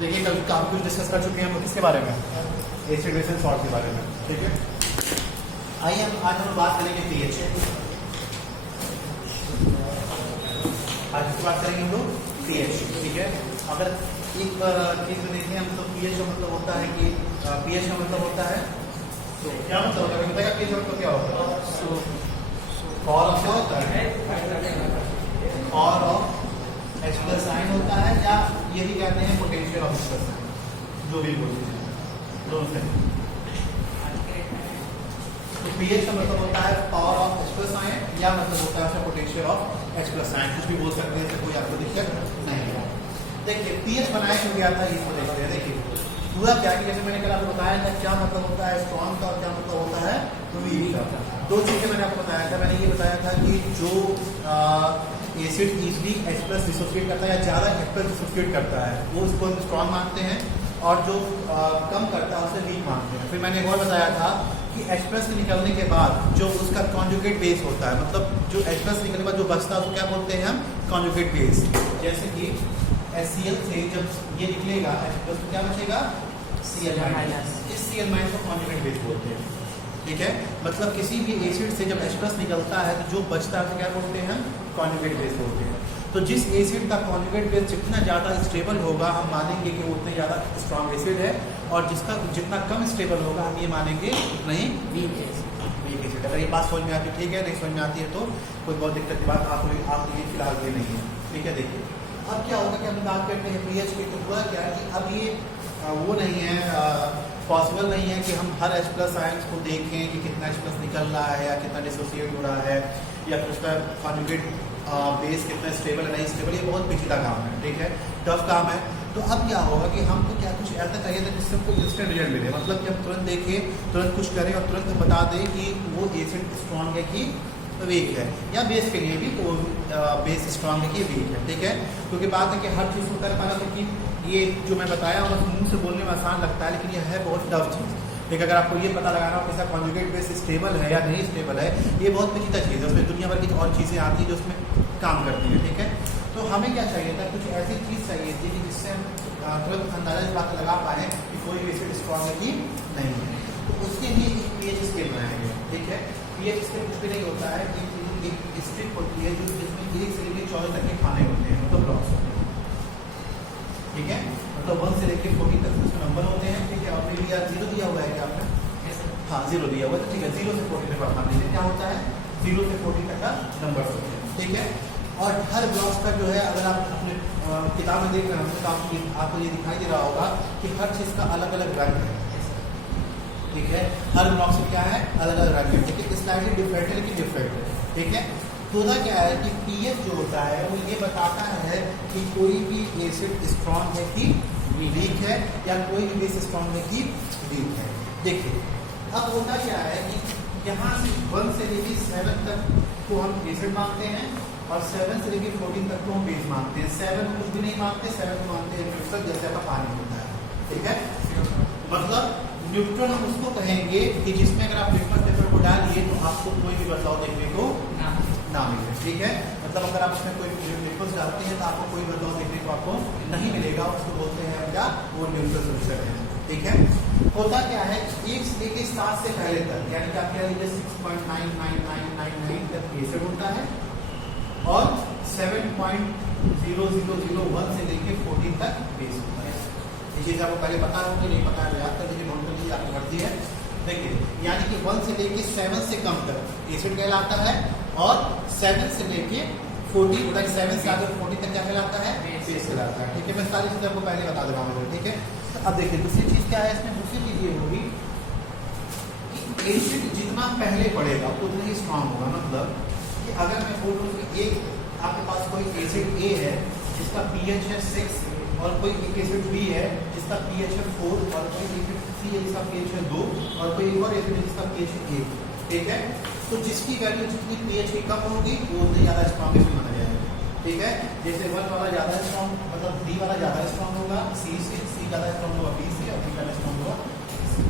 देखिए कल काफी कुछ डिस्कस कर चुके हैं हम लोग किसके बारे में, एसिड बेस एंड सॉल्ट के बारे में। ठीक है, आइए आज हम बात करेंगे पीएच। आज बात करेंगे हम लोग पीएच। ठीक है, अगर एक चीज में देखें हम तो पीएच का मतलब होता है कि पीएच का मतलब होता है तो क्या मतलब होता है, बताएगा पीएच का मतलब क्या होता है? कॉल क्या होता है, call of H plus sign होता है, या ये भी कहते हैं potential of H plus sign, जो भी बोलते हैं दोनों से। तो पीएच का मतलब होता है power of H plus sign, या मतलब होता है potential of H plus sign, कुछ भी बोल सकते हैं, तो कोई आपको दिक्कत नहीं है। देखिए पीएच बनाया क्यों गया था ये देखते हैं। देखिए पूरा क्या कि जैसे मैंने कल आपको बताया था क्या मतलब होता है स्ट्रॉन्ग का और क्या मतलब होता है वीक का। दो चीजें मैंने आपको बताया था। मैंने ये बताया था कि जो acid easily H plus dissociate करता है या ज़्यादा H प्लस डिसोसिएट करता है वो उसको हम स्ट्रॉन्ग मानते हैं, और जो कम करता है उसे वीक मानते हैं। फिर मैंने एक और बताया था कि H प्लस से निकलने के बाद जो उसका कॉन्जुगेट बेस होता है, मतलब जो H प्लस निकलने के बाद जो बचता है उसको क्या बोलते हैं हम, कॉन्जुगेट बेस। जैसे कि HCl से जब ये निकलेगा H प्लस तो क्या बचेगा, Cl माइनस। इस Cl माइनस को कॉन्जुगेट बेस बोलते हैं। ठीक है, मतलब किसी भी एसिड से जब H प्लस निकलता है तो जो बचता है तो क्या बोलते हैं हम, कॉन्जुगेट बेस बोलते हैं। तो जिस एसिड का कॉन्जुगेट बेस जितना ज़्यादा स्टेबल होगा हम मानेंगे कि वो उतना ज़्यादा स्ट्रॉन्ग एसिड है, और जिसका जितना कम स्टेबल होगा हम ये मानेंगे उतना ही वीक एसिड। अगर ये बात समझ में आती है ठीक है, नहीं समझ में आती है तो कोई बहुत दिक्कत की बात आप ये फिलहाल ये नहीं है। ठीक है, देखिए अब क्या होगा कि हम बात करते हैं पीएच की, तो हुआ क्या है कि अब ये वो नहीं है, पॉसिबल नहीं है कि हम हर H प्लस आयंस को देखें कि कितना H प्लस निकल रहा है या कितना डिसोसिएट हो रहा है या फिर उसका कॉन्जुगेट बेस कितना स्टेबल है नहीं स्टेबल। ये बहुत पेचीदा काम है, ठीक है, टफ काम है। तो अब क्या होगा कि हमको क्या कुछ ऐसा चाहिए था जिससे हमको इंस्टेंट रिजल्ट मिले, मतलब कि हम तुरंत देखें, तुरंत कुछ करें और तुरंत बता दें कि वो एसिड स्ट्रॉन्ग है कि वीक है, या बेस के लिए भी वो बेस स्ट्रॉन्ग है कि वीक है। ठीक है, क्योंकि बात है कि हर चीज़ को कर पाना, तो कि ये जो मैं बताया हूँ मुंह से बोलने में आसान लगता है लेकिन ये है बहुत टफ चीज़। लेकिन अगर आपको ये पता लगाना हो कि इसका कॉन्जुगेट बेस स्टेबल है या नहीं स्टेबल है, ये बहुत पेचीदा चीज़ है, उसमें दुनिया भर की और चीज़ें आती हैं जो उसमें काम करती हैं। ठीक है, तो हमें क्या चाहिए था, कुछ ऐसी चीज़ चाहिए थी कि जिससे हम तुरंत अंदाजा इस बात लगा पाए कि कोई भी एसिड स्ट्रॉन्ग है कि नहीं है। तो उसके लिए एक पीएच स्केल बनाया गया। ठीक है, पीएच स्केल कुछ भी नहीं होता है, एक स्ट्रिप होती है जिसमें 1 से लेकर 14 तक के खाने होते हैं, मतलब ब्लॉक्स होते हैं। ठीक है, मतलब 1 से लेकर 14 तक उसमें नंबर होते हैं। ठीक है, और फिर यार 0 दिया हुआ है क्या आपने? हाँ 0 दिया हुआ है, तो ठीक है 0 से 14 तक आप लीजिए क्या होता है, 0 से 14 तक का नंबर होते हैं। ठीक है, और हर ब्लॉक्स का जो है अगर आप अपने किताब में देख रहे हैं तो आपको ये दिखाई दे रहा होगा कि हर चीज़ का अलग अलग रंग है। ठीक है, हर ब्लॉक से क्या है, अलग अलग रंग है। ठीक है, स्लाइडली डिफरेंट है लेकिन डिफरेंट है। ठीक है, होता क्या है कि पीएच जो होता है वो ये बताता है कि कोई भी एसिड स्ट्रॉन्ग है कि वीक है, या कोई भी बेस स्ट्रॉन्ग है कि वीक है। देखिए अब होता क्या है कि यहाँ से 1 से लेकर 7 तक को हम एसिड मानते हैं, और 7 से लेकर 14 तक को हम बेस मानते हैं। 7 कुछ भी नहीं मानते, 7 को मानते हैं न्यूट्रल, जैसे आपका पानी होता है। ठीक है, मतलब न्यूट्रल हम उसको कहेंगे कि जिसमें अगर आप लिटमस पेपर को डालिए तो आपको कोई भी बदलाव देखने को ना मिले। ठीक है, मतलब अगर आप उसमें कोई लिटमस डालते हैं तो आपको कोई बदलाव देखने को आपको नहीं मिलेगा, उसको बोलते हैं क्या, वो न्यूट्रल सोल्यूशन है। ठीक है, होता क्या है 1 से लेकर 7 से पहले तक, यानी कि आप कह लीजिए 6.99999 तक एसिड होता है, और 7.0001 से लेकर 14 तक बेस होता है। ये चीज़ आपको पहले पता होगी, नहीं पता है याद कर लीजिए, नोट कर लीजिए, आपको पढ़ती है। देखिए यानी कि 1 से लेके 7 से कम तक एसिड कहलाता है, और 7 से लेके 14 मतलब 7 से आगे 14 तक क्या कहलाता है, बेस कहलाता है। ठीक है, मैं सारी चीज़ें आपको पहले बता दे रहा हूँ। ठीक है, अब देखिए दूसरी चीज़ क्या है इसमें, दूसरी चीज़ ये होगी कि एसिड जितना पहले बढ़ेगा उतना ही स्ट्रॉन्ग होगा। मतलब कि अगर मैं बोलूँ कि एक आपके पास कोई एसिड ए है जिसका पीएच है 6, और कोई एक एसिड बी है जिसका पीएच है 4, और कोई एसिड सी है जिसका पीएच है 2, और कोई एक और एसिड है जिसका पीएच है 1। ठीक है, तो जिसकी वैल्यू जितनी पीएच की कम होगी वो उतनी ज़्यादा स्ट्रॉन्ग एसिड माना जाएगा। ठीक है, जैसे 1 वाला ज़्यादा स्ट्रॉन्ग, मतलब डी वाला ज़्यादा स्ट्रॉन्ग होगा सी से, सी ज़्यादा स्ट्रॉन्ग होगा बी से, और बी ज़्यादा स्ट्रॉन्ग होगा सी।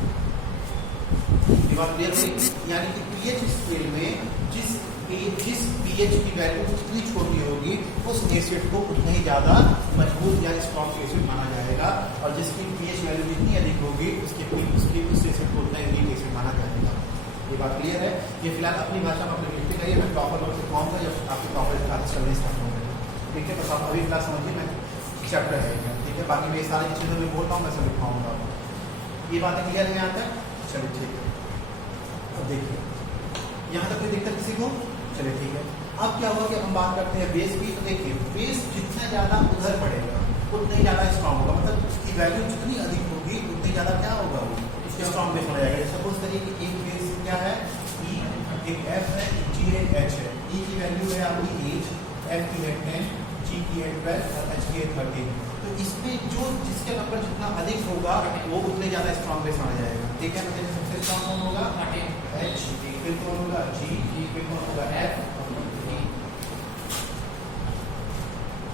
बात क्लियर हुई? यानी कि पीएच स्केल में जिस पीएच की वैल्यू जितनी छोटी होगी उस एसिड को उतना ही ज्यादा मजबूत या स्ट्रॉन्ग एसिड माना जाएगा, और जिसकी पीएच वैल्यू जितनी अधिक होगी उस एसिड को उतना ही वीक एसिड माना जाएगा। ये बात क्लियर है? ये फिलहाल अपनी भाषा में अपने लिखते रहिए, मैं टॉपर लोग सिखाऊंगा जब आपके टॉपर क्लास चलने स्टार्ट होंगे। ठीक है, बस आप अभी क्लास समझिए, मैं चैप्टर है। ठीक है, बाकी मैं सारी चीज़ों में बोल रहा हूँ, मैं सब लिखाऊंगा। ये बातें क्लियर है यहाँ तक? चलिए ठीक है। अब देखिए यहाँ तक कोई दिक्कत किसी को? चलिए ठीक है। अब क्या हुआ कि हम बात करते हैं बेस की। तो देखिए बेस जितना ज़्यादा उधर बढ़ेगा उतना ही ज़्यादा स्ट्रॉन्ग होगा, मतलब उसकी वैल्यू जितनी अधिक होगी उतनी ज़्यादा क्या होगा, वो स्ट्रॉन्ग बेस हो जाएगा। सपोज करिए कि एक बेस क्या है E, एक F है, G है, H है। E की वैल्यू है आपकी 8, F की है 10, G की है 12 और H की है 13। तो इसमें जो जिसके नंबर जितना अधिक होगा वो उतने ज़्यादा स्ट्रॉन्ग बेस माना जाएगा। ठीक है, मतलब सबसे स्ट्रॉन्ग कौन होगा? H, फिर कौन होगा? G, फिर कौन होगा? F।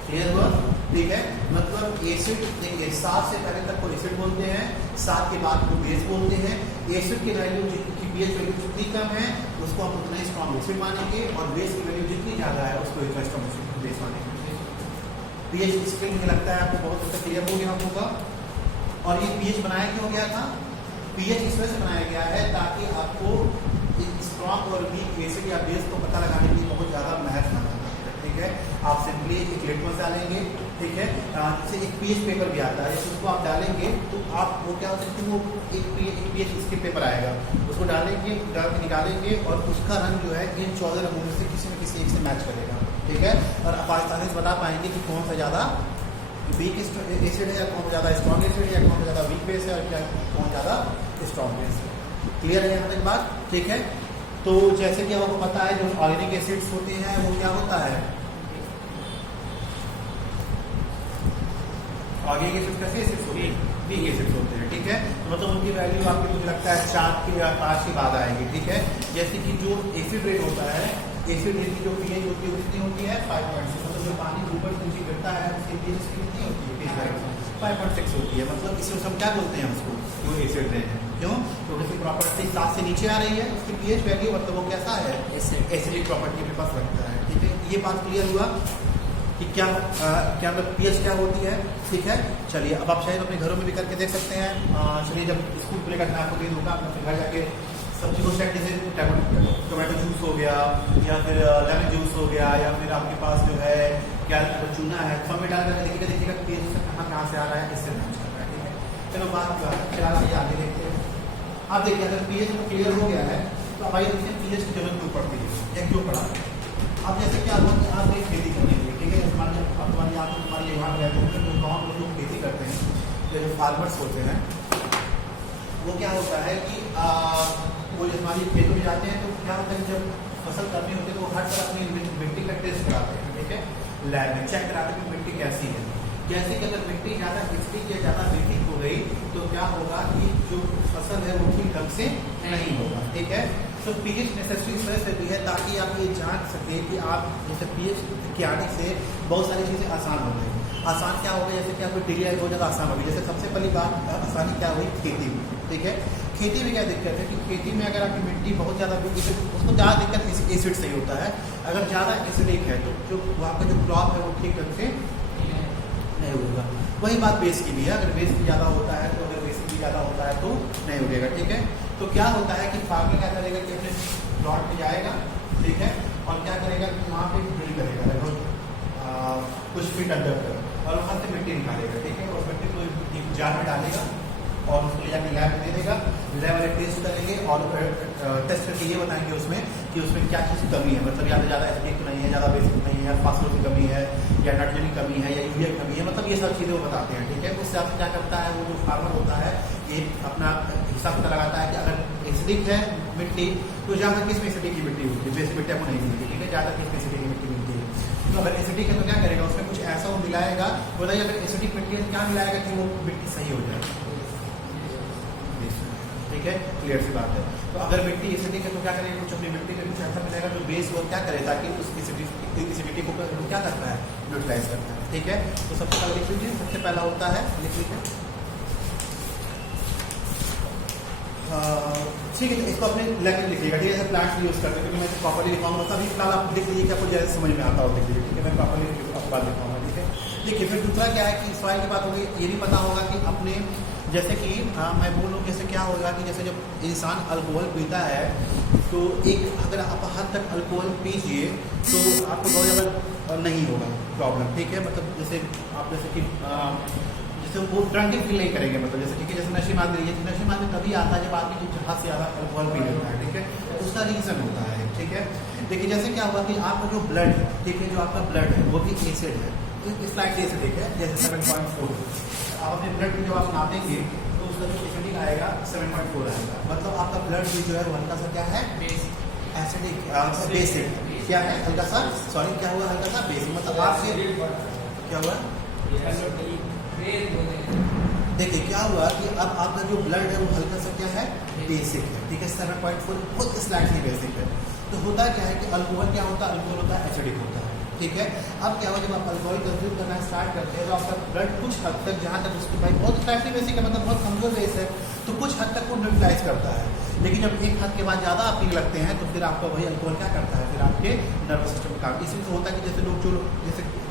क्लियर हुआ? ठीक है, मतलब एसिड देखिए 7 से पहले तक को एसिड बोलते हैं, 7 के बाद को बेस बोलते हैं। एसिड की वैल्यू जितनी पीएच वैल्यू जितनी कम है उसको हम उतना ही स्ट्रॉन्ग एसिड मानेंगे, और बेस की वैल्यू जितनी ज़्यादा है उसको इतना स्ट्रॉन्ग बेस मानेंगे। पीएच स्केल मुझे लगता है आपको बहुत अच्छा क्लियर हो गया होगा। और ये पीएच बनाया क्यों गया था? पीएच इस वजह से बनाया गया है ताकि आपको स्ट्रॉन्ग और वीक एसिड या बेस को पता लगाने के लिए बहुत ज़्यादा मेहनत ना करना पड़े। ठीक है, आप सिंपली एक लिटमस डालेंगे। ठीक है, जैसे एक पीएच पेपर भी आता है, उसको आप डालेंगे तो आप वो क्या होता है कि वो एक पीएच इसके पेपर आएगा, उसको डालेंगे, डाल के निकालेंगे और उसका रंग जो है इन 14 रंगों में से किसी न किसी एक से मैच करेगा। ठीक है, और आप आसानी से बता पाएंगे कि कौन सा ज़्यादा वीक एसिड है या कौन ज़्यादा स्ट्रॉन्ग एसिड है या कौन ज़्यादा वीक बेस है और क्या कौन ज़्यादा स्ट्रॉन्ग बेस है। क्लियर है यहाँ तक बात? ठीक है, तो जैसे कि आपको पता है जो ऑर्गेनिक एसिड्स होते हैं वो क्या होता है, ऑर्गेनिक एसिड कैसे एसिड्स होते हैं? वीक एसिड्स होते हैं। ठीक है, तो मतलब उनकी वैल्यू आपको मुझे लगता है 4 के या 5 के बाद आएगी। ठीक है, जैसे कि जो एसिड रेट होता है, एसिड रेट की जो पीएच होती है कितनी होती है? 5.6। मतलब जो पानी ऊपर से नीचे गिरता है उसकी पीएच कितनी होती है? 5.6 होती है। मतलब इसमें हम क्या बोलते हैं उसको, वो एसिड रेट है। क्यों? क्योंकि उसकी प्रॉपर्टी 7 से नीचे आ रही है, उसकी पीएच वैल्यू मतलब वो कैसा है? एसिडिक प्रॉपर्टी अपने पास रखता है। ठीक है, ये बात क्लियर हुआ कि क्या मतलब पीएच क्या होती है। ठीक है, चलिए अब आप शायद अपने घरों में भी करके देख सकते हैं। चलिए जब स्कूल खुलेगा मैं आपको दे दूँगा, अपने घर जाके सब्जी को सेट, जैसे टोमेटो जूस हो गया या फिर लेमन जूस हो गया या फिर आपके पास जो है क्या चूना है, सब में डाल करके देखिएगा पीएच कहाँ से आ रहा है, किससे मैच कर रहा है। ठीक है, चलो बात फिलहाल ये आगे देखते हैं। आप देखिए अगर पीएच क्लियर हो गया है तो अब आइए देखिए पीएच की जरूरत क्यों पड़ती है या क्यों पड़ा। अब जैसे कि आप एक खेती करने के लिए, ठीक है, हमारे यहाँ हमारे यहाँ रहते हैं जो गाँव में लोग खेती करते हैं, जो फार्मर्स होते हैं, वो क्या होता है कि वो जब हमारी खेतों में जाते हैं तो क्या होता है जब फसल करनी होती है तो हर तरह अपनी मिट्टी का टेस्ट कराते हैं। ठीक है, लैब में चेक कराते हैं कि मिट्टी कैसी है। जैसे कि अगर मिट्टी ज़्यादा एसिडिक या ज़्यादा बेसिक हो गई तो क्या होगा कि जो फसल है वो ठीक ढंग से नहीं होगा। ठीक है, तो पीएच नेसेसरी इस वजह से भी है ताकि आप ये जान सकें कि आप जैसे पीएच के आने से बहुत सारी चीज़ें आसान हो गई। आसान क्या होगा, जैसे कि आपको डेली लाइफ बहुत ज़्यादा आसान होगी। जैसे सबसे पहली बात आसानी क्या हुई, खेती में। ठीक है, खेती में क्या दिक्कत है कि खेती में अगर आपकी मिट्टी बहुत ज़्यादा उसको ज़्यादा दिक्कत एसिड से ही होता है। अगर ज़्यादा एसिडिक है तो जो वहाँ का जो क्रॉप है वो ठीक ढंग से नहीं होगा। वही बात बेस की भी है, अगर बेस भी ज़्यादा होता है तो अगर बेस भी ज़्यादा होता है तो नहीं उगेगा। ठीक है, तो क्या होता है कि फार्मर क्या करेगा कि अपने प्लॉट पे जाएगा। ठीक है, और क्या करेगा कि वहाँ पे ड्रिल करेगा लगभग कुछ फीट अंदर तक और वहाँ से मिट्टी निकालेगा। ठीक है, और मिट्टी को एक जार में डालेगा और उसको ले जाकर लैब में दे देगा। लैब वाले टेस्ट करेंगे और टेस्ट करके ये बताएंगे उसमें कि उसमें क्या चीज़ की कमी है, मतलब या तो ज़्यादा एसिडिक नहीं है, ज़्यादा बेसिक नहीं है, या फास्फोरस की कमी है या नाइट्रोजन की कमी है या यूरिया की कमी है, मतलब ये सब चीज़ें वो बताते हैं। ठीक है, उससे आप क्या करता है वो जो फार्मर होता है ये अपना हिसाब पता लगाता है कि अगर एसिडिक है मिट्टी तो ज़्यादा किस में एसिडिक की मिट्टी होती है, बेसिक मिट्टी आपको नहीं मिलती। ठीक है, ज़्यादा किस में एसिडिक की मिट्टी मिलती है। तो अगर एसिडिक है तो क्या करेगा, उसमें कुछ ऐसा वो मिलाएगा, बताइए अगर एसिडिक मिट्टी है तो क्या मिलाएगा कि वो मिट्टी सही हो जाए। ठीक है, क्लियर सी बात है। तो अगर मिट्टी एसिडिक है तो क्या करेगा, कुछ अपनी मिट्टी में कुछ ऐसा मिलेगा जो बेस वो क्या करे ताकि उस एसिडिटी को क्या करता है, न्यूट्रलाइज करता है। ठीक है, तो सबसे पहले लिख लीजिए, सबसे पहला होता है लिख लीजिए ठीक है, तो इसको अपने लैंग्वेज लिखिएगा, ठीक है, जैसे प्लांट्स यूज़ करते हैं, क्योंकि मैं प्रॉपर्ली लिखाऊंगा, मतलब अभी फिलहाल आप लिख लीजिए कि आपको जैसे समझ में आता हो लिख लीजिए, ठीक है, मैं प्रॉपर्ली आपको बात लिखाऊंगा, ठीक है। देखिए फिर दूसरा क्या है कि सॉइल की बात होगी, ये भी पता होगा कि अपने जैसे कि मैं बोलूँ जैसे क्या होगा कि जैसे जब इंसान अल्कोहल पीता है तो एक अगर आप हद तक अल्कोहल पीजिए तो आपको बहुत ज़्यादा नहीं होगा प्रॉब्लम, ठीक है, मतलब जैसे आप जैसे कि जैसे वो ड्रंकिंग फील नहीं करेंगे, मतलब जैसे ठीक है, जैसे नशे मादे तभी आता है जब आदमी जहाँ से ज़्यादा अल्कोहल पी लेता है, ठीक है, तो उसका रीज़न होता है, ठीक है। देखिए जैसे क्या हुआ कि आपका जो ब्लड है, ठीक है, जो आपका ब्लड है वो भी एसिड है, स्लाइटली एसिडिक है, जैसे 7.4, आप अपने ब्लड में जब आप नापेंगे तो उसका जो एसिडिक आएगा 7.4 आएगा, मतलब आपका ब्लड भी जो है वो हल्का सा क्या है, एसिडिक, बेसिक क्या है, हल्का सा, सॉरी क्या हुआ, हल्का सा बेसिक, मतलब आपसे क्या हुआ, देखिए क्या हुआ कि अब आपका जो ब्लड है वो हल्का सा क्या है, बेसिक है, ठीक है, 7.4 बहुत स्लाइटली बेसिक है। तो होता क्या है कि अल्कोहल क्या होता है, अल्कोहल होता है एसिडिक होता है, ठीक है। अब क्या हुआ जब आप अल्कोहल कंज्यूम करना स्टार्ट करते हैं तो आपका ब्लड कुछ हद तक, जहाँ तक उसकी भाई बहुत स्लाइटली बेसिक है, मतलब बहुत कमजोर बेस है, तो कुछ हद तक वो न्यूट्रलाइज करता है, लेकिन जब एक हद के बाद ज़्यादा आप पीने लगते हैं तो फिर आपका वही अल्कोहल क्या करता है, फिर आपके नर्वस सिस्टम में काम, इसलिए तो होता है कि जैसे लोग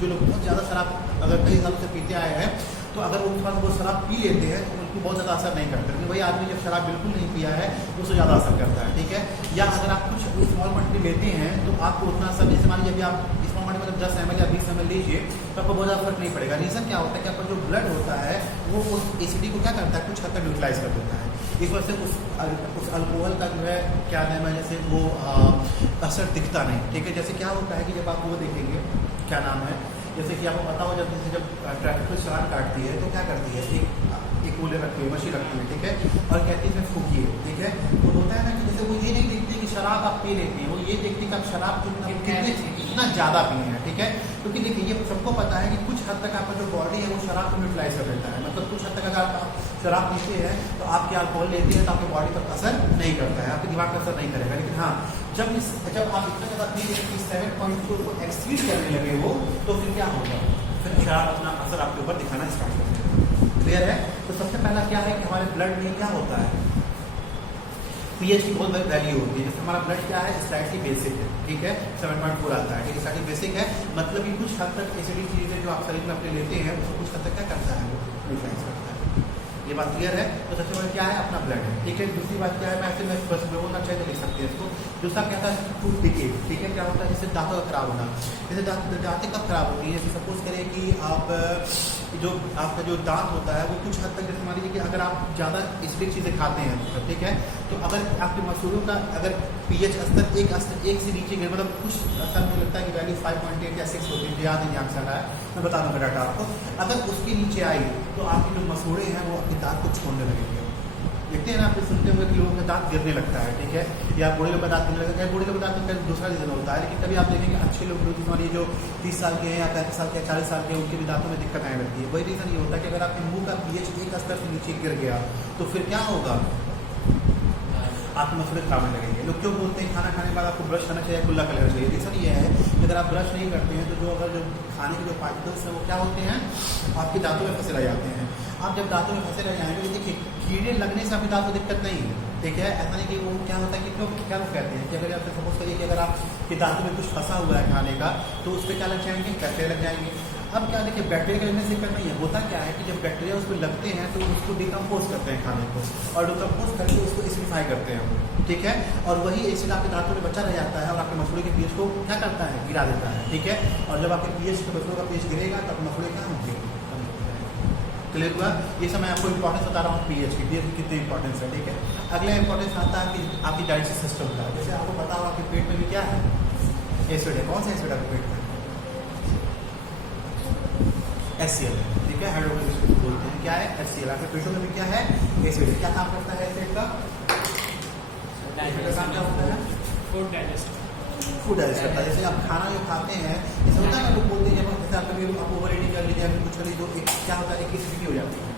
जो लोग बहुत ज़्यादा शराब अगर कई सालों से पीते आए हैं तो अगर वो शराब पी लेते हैं तो उनको बहुत ज़्यादा असर नहीं करता, लेकिन वही आदमी जब शराब बिल्कुल नहीं पिया है तो उससे ज़्यादा असर करता है, ठीक है। या अगर आप कुछ स्मॉल क्वांटिटी लेते हैं तो आपको उतना असर, जैसे मान लीजिए अभी आप स्मॉल क्वांटिटी मतलब 10 ml या 20 ml लीजिए तो आपको बहुत ज़्यादा फर्क नहीं पड़ेगा। रीज़न क्या होता है कि आपका जो ब्लड होता है वो उस एसिडी को क्या करता है, कुछ हद तक न्यूट्रलाइज कर देता है, इस वजह से उस अल्कोहल का जो है क्या नाम है, जैसे वो असर दिखता नहीं, ठीक है। जैसे क्या होता है कि जब आप वो देखेंगे क्या नाम है, जैसे कि आपको पता हो जब ट्रैफिक पुलिस चालान काटती है तो क्या करती है, एक कूलर रखती है, मशीन रखती है, ठीक है, और कहती है इसमें फूकिए, ठीक है। तो होता है ना कि जैसे वो ये नहीं देखती कि शराब आप पी लेती है, वो ये देखती कि आप शराब कितना ज़्यादा पी है, ठीक है। क्योंकि देखिए ये सबको पता है कि कुछ हद तक आपका जो बॉडी है वो शराब को न्यूट्रलाइज कर देता है, मतलब कुछ हद तक अगर आप शराब पीते हैं तो आपकी अल्कोहल लेती है तो आपकी बॉडी पर असर नहीं करता है, आपके दिमाग पर असर नहीं करेगा, लेकिन हाँ जब आप इतना ज़्यादा पी लेते कि 7.4 को एक्सीड करने लगे हो तो फिर क्या होगा, फिर शराब अपना असर आपके ऊपर दिखाना स्टार्ट कर देगा। क्लियर है। तो सबसे पहला क्या है कि हमारे ब्लड में क्या होता है, पीएच की बहुत बड़ी वैल्यू होती है। जैसे हमारा ब्लड क्या है, स्लाइटली बेसिक है, ठीक है, 7.4 आता है, ठीक है, स्लाइटली बेसिक है, मतलब कि कुछ हद तक एसिडिक चीज़ें जो आप शरीर में अपने लेते हैं उसको कुछ हद तक क्या करता है, वो न्यूट्रलाइज करता है। ये बात क्लियर है। तो सबसे बड़ा क्या है, अपना ब्लड है, ठीक है। दूसरी बात क्या है, मैं ऐसे में बस बोलना चाहिए तो लिख सकते हैं इसको। दूसरा क्या था, टूथ डिके, ठीक है, क्या होता है, जैसे दांतों का खराब होना। जैसे दांतें कब खराब होती है, जैसे सपोज करें कि आप जो आपका जो दांत होता है वो कुछ हद तक, जैसे मान लीजिए कि अगर आप ज़्यादा एसिडिक चीज़ें खाते हैं, ठीक है, तो अगर आपके मसूड़ों का अगर पीएच स्तर एक से नीचे गए, मतलब कुछ असर मुझे लगता है कि वैल्यू 5.8 या 6 होती है, याद नहीं आंसर आ रहा है, मैं बता दूँगा डाटा आपको। अगर उसके नीचे आई तो आपके जो मसूड़े हैं वो आपके दांत को छोड़ने लगेंगे। देखते हैं ना, आपने सुनते हुए कि लोगों का दांत गिरने लगता है, ठीक है, या बूढ़े लोग का दांत गिरने लगता है। बूढ़े लोग का दांत का दूसरा रीज़न होता है, लेकिन कभी आप देखेंगे अच्छे लोग हमारी जो 30 साल के हैं या 35 साल के 40 साल के हैं, उनके भी दांतों में दिक्कत आने लगती है। वही रीज़न ये होता है कि अगर आपके मुंह का पीएच एक स्तर से नीचे गिर गया तो फिर क्या होगा, आपके मसूड़े खराब होने लगेंगे। लोग क्यों बोलते हैं खाना खाने के बाद आपको ब्रश करना चाहिए, कुल्ला कर लेना चाहिए। रीज़न ये है कि अगर आप ब्रश नहीं करते हैं तो जो खाने के जो पार्टिकल्स हैं वो क्या होते हैं, आपके दांतों में फंसे रह जाते हैं। आप जब दांतों में फंसे रह जाएंगे तो देखिए कीड़े लगने से आपके दांत को दिक्कत नहीं है, ठीक है, ऐसा नहीं कि वो क्या होता है कि क्या लोग कहते हैं कि अगर आप सपोज करिए कि अगर आपके दांतों में कुछ फंसा हुआ है खाने का तो उस पर क्या लग जाएंगे, बैक्टीरिया लग जाएंगे। अब क्या देखिए बैक्टीरिया के लगने से दिक्कत नहीं है, होता क्या है कि जब बैक्टीरिया उस पर लगते हैं तो उसको डिकम्पोज करते हैं खाने को, और डिकम्पोज करके उसको एसिडिफाई करते हैं, ठीक है, और वही एसिड आपके दांतों में बचा रह जाता है और आपके मसूड़े के पीएच को क्या करता है, गिरा देता है, ठीक है। और जब आपके पीएच मसूड़ों का पीएच गिरेगा तो आपके मसूड़े क्या होंगे, क्लियर हुआ। ये सब मैं आपको इंपॉर्टेंस बता रहा हूँ पीएच की कितनी इंपॉर्टेंस है, ठीक है। अगला इंपॉर्टेंस आता है कि आपकी डाइजेस्टिव सिस्टम का। जैसे आपको पता होगा कि पेट में भी क्या है, एसिड है। कौन सा एसिड है आपके पेट में, HCl है, ठीक है, हाइड्रोक्लोरिक बोलते हैं, क्या है, HCl। आपके पेटों में भी क्या है, एसिड है। क्या काम करता है एसिड का, काम क्या होता है, फूड डाइजेस्ट करता है। जैसे आप खाना जो खाते हैं, जैसे होता है ना, लोग बोलते हैं जैसे आप कभी आप ओवर ईटिंग कर लीजिए, कुछ कर लीजिए, तो क्या होता है, एक एसिडिटी हो जाती है,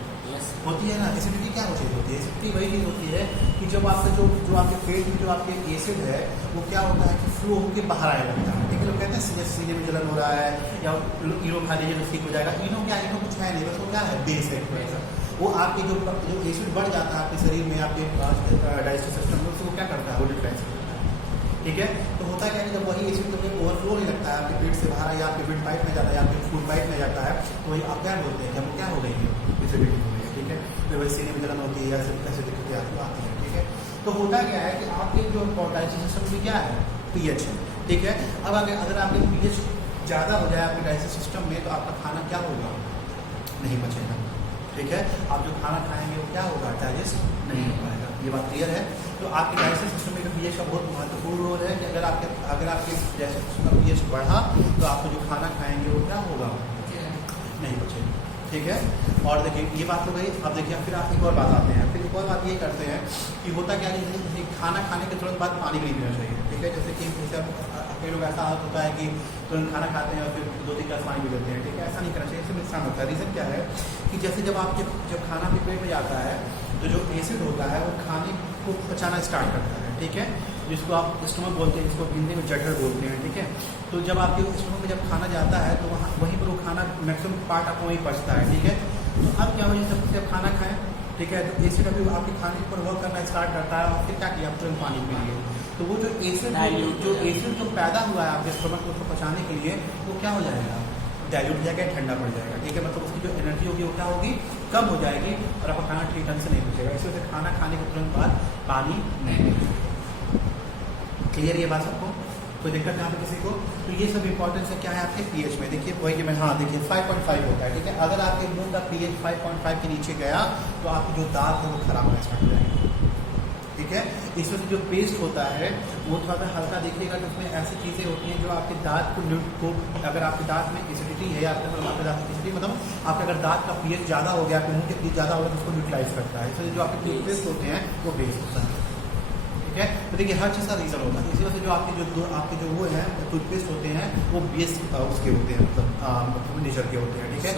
होती है ना। एसिडिटी क्या चीज़ होती है, एसिडिटी वही चीज़ होती है कि जब आपका जो आपके पेट में जो आपके एसिड है वो क्या होता है कि फ्लो होकर बाहर आने लगता है, ठीक है। लोग कहते ना, सीने में जलन हो रहा है या इनो खा लीजिए तो ठीक हो जाएगा। इनो क्या, इनो कुछ है नहीं, बस वो क्या है, बेस है थोड़ा सा। वो आपके जो एसिड बढ़ जाता है आपके शरीर में, आपके डाइजेस्टिव सिस्टम में, उसको क्या करता है, वो डिफ्लेक्स करता है। ठीक है, तो होता क्या है कि जब वही एसिड तो ओवरफ्लो नहीं लगता है आपके पेट से बाहर, या आपके पेट पाइप में जाता है या आपके फूड पाइप में जाता है, तो वही आप क्या बोलते हैं, जब वो क्या हो गई है, एसिडिटी हो गई है। ठीक है, तो वही सीने में जलन होती है या ऐसे दिक्कतें आपको आती हैं। ठीक है, तो होता क्या है कि आपके जो डाइजेस्टिव सिस्टम में क्या है, पीएच है। ठीक है, अब अगर आपके पीएच ज़्यादा हो जाए आपके डाइजेस्टिव सिस्टम में, तो आपका खाना क्या होगा, नहीं बचेगा। ठीक है, आप जो खाना खाएंगे वो क्या होगा, डाइजेस्ट नहीं हो पाएगा। ये बात क्लियर है। तो आपके डाइजेस्टिव सिस्टम में पीएच का बहुत महत्वपूर्ण रोल है कि अगर आपके डाइजेस्टिव सिस्टम का पीएच बढ़ा तो आपको जो खाना खाएंगे वो क्या होगा, नहीं बचेगा। ठीक है, और देखिए ये बात हो गई। अब देखिए फिर आप एक और बात आते हैं, फिर एक और बात ये करते हैं कि होता क्या है, खाना खाने के तुरंत बाद पानी नहीं पीना चाहिए। ठीक है, जैसे कि कई लोग ऐसा होता है कि तुरंत खाना खाते हैं और फिर 2-3 ग्लास पानी पी लेते हैं। ठीक है, ऐसा नहीं करना चाहिए, इससे नुकसान होता है। रीज़न क्या है कि जैसे जब खाना आपके पेट में जाता है तो जो एसिड होता है वो खाने को पचाना स्टार्ट करता है। ठीक है, जिसको आप स्टमक बोलते हैं, जिसको हिंदी में जठर बोलते हैं। ठीक है, तो जब आपके स्टमक में जब खाना जाता है तो वहीं पर वो खाना मैक्सिमम पार्ट आपको वहीं पचता है। ठीक है, तो अब क्या हो, जब खाना खाएं, ठीक है, तो एसिड अभी आपके खाने पर वर्क करना स्टार्ट करता है और फिर क्या किया, आप तुरंत पानी पी लिए। तो वो जो एसिड जो पैदा हुआ है आपके स्टमक में, उसको पचाने के लिए, वो क्या हो जाएगा, डाइल्यूट हो जाएगा, ठंडा पड़ जाएगा। ठीक है, मतलब उसकी जो एनर्जी होगी वो क्या होगी, कम हो जाएगी और आपका खाना ठीक ढंग से नहीं पचेगा। इसी वजह से खाना खाने के तुरंत बाद पानी नहीं पीना। क्लियर ये बात सबको, कोई दिक्कत यहाँ पे किसी को? तो ये सब इंपॉर्टेंस है क्या है आपके पीएच में। देखिए वही कि मैं, हाँ देखिए 5.5 होता है। ठीक है, अगर आपके मुंह का पीएच 5.5 के नीचे गया तो आपकी जो दांत है वो खराब होना स्टार्ट हो जाएगी। ठीक है, इसमें से जो पेस्ट होता है वो थोड़ा सा हल्का देखिएगा, तो उसमें ऐसी चीज़ें होती हैं जो आपके दांत को अगर आपके दांत में एसिडिटी है या आपके दांत में एसिडिटी, मतलब आपके अगर दांत का पीएच ज़्यादा हो गया, आपके मुंह के पीएच ज़्यादा हो गया तो उसको न्यूट्रलाइज करता है। इसलिए जो आपके टूथपेस्ट होते हैं वो बेस होता है। ठीक है, तो देखिए हर चीज़ का रीज़न होता है। इसी वजह से जो आपके जो वो है टूथपेस्ट होते हैं वो बेस उसके होते हैं, मतलब नेचर के होते हैं। ठीक है,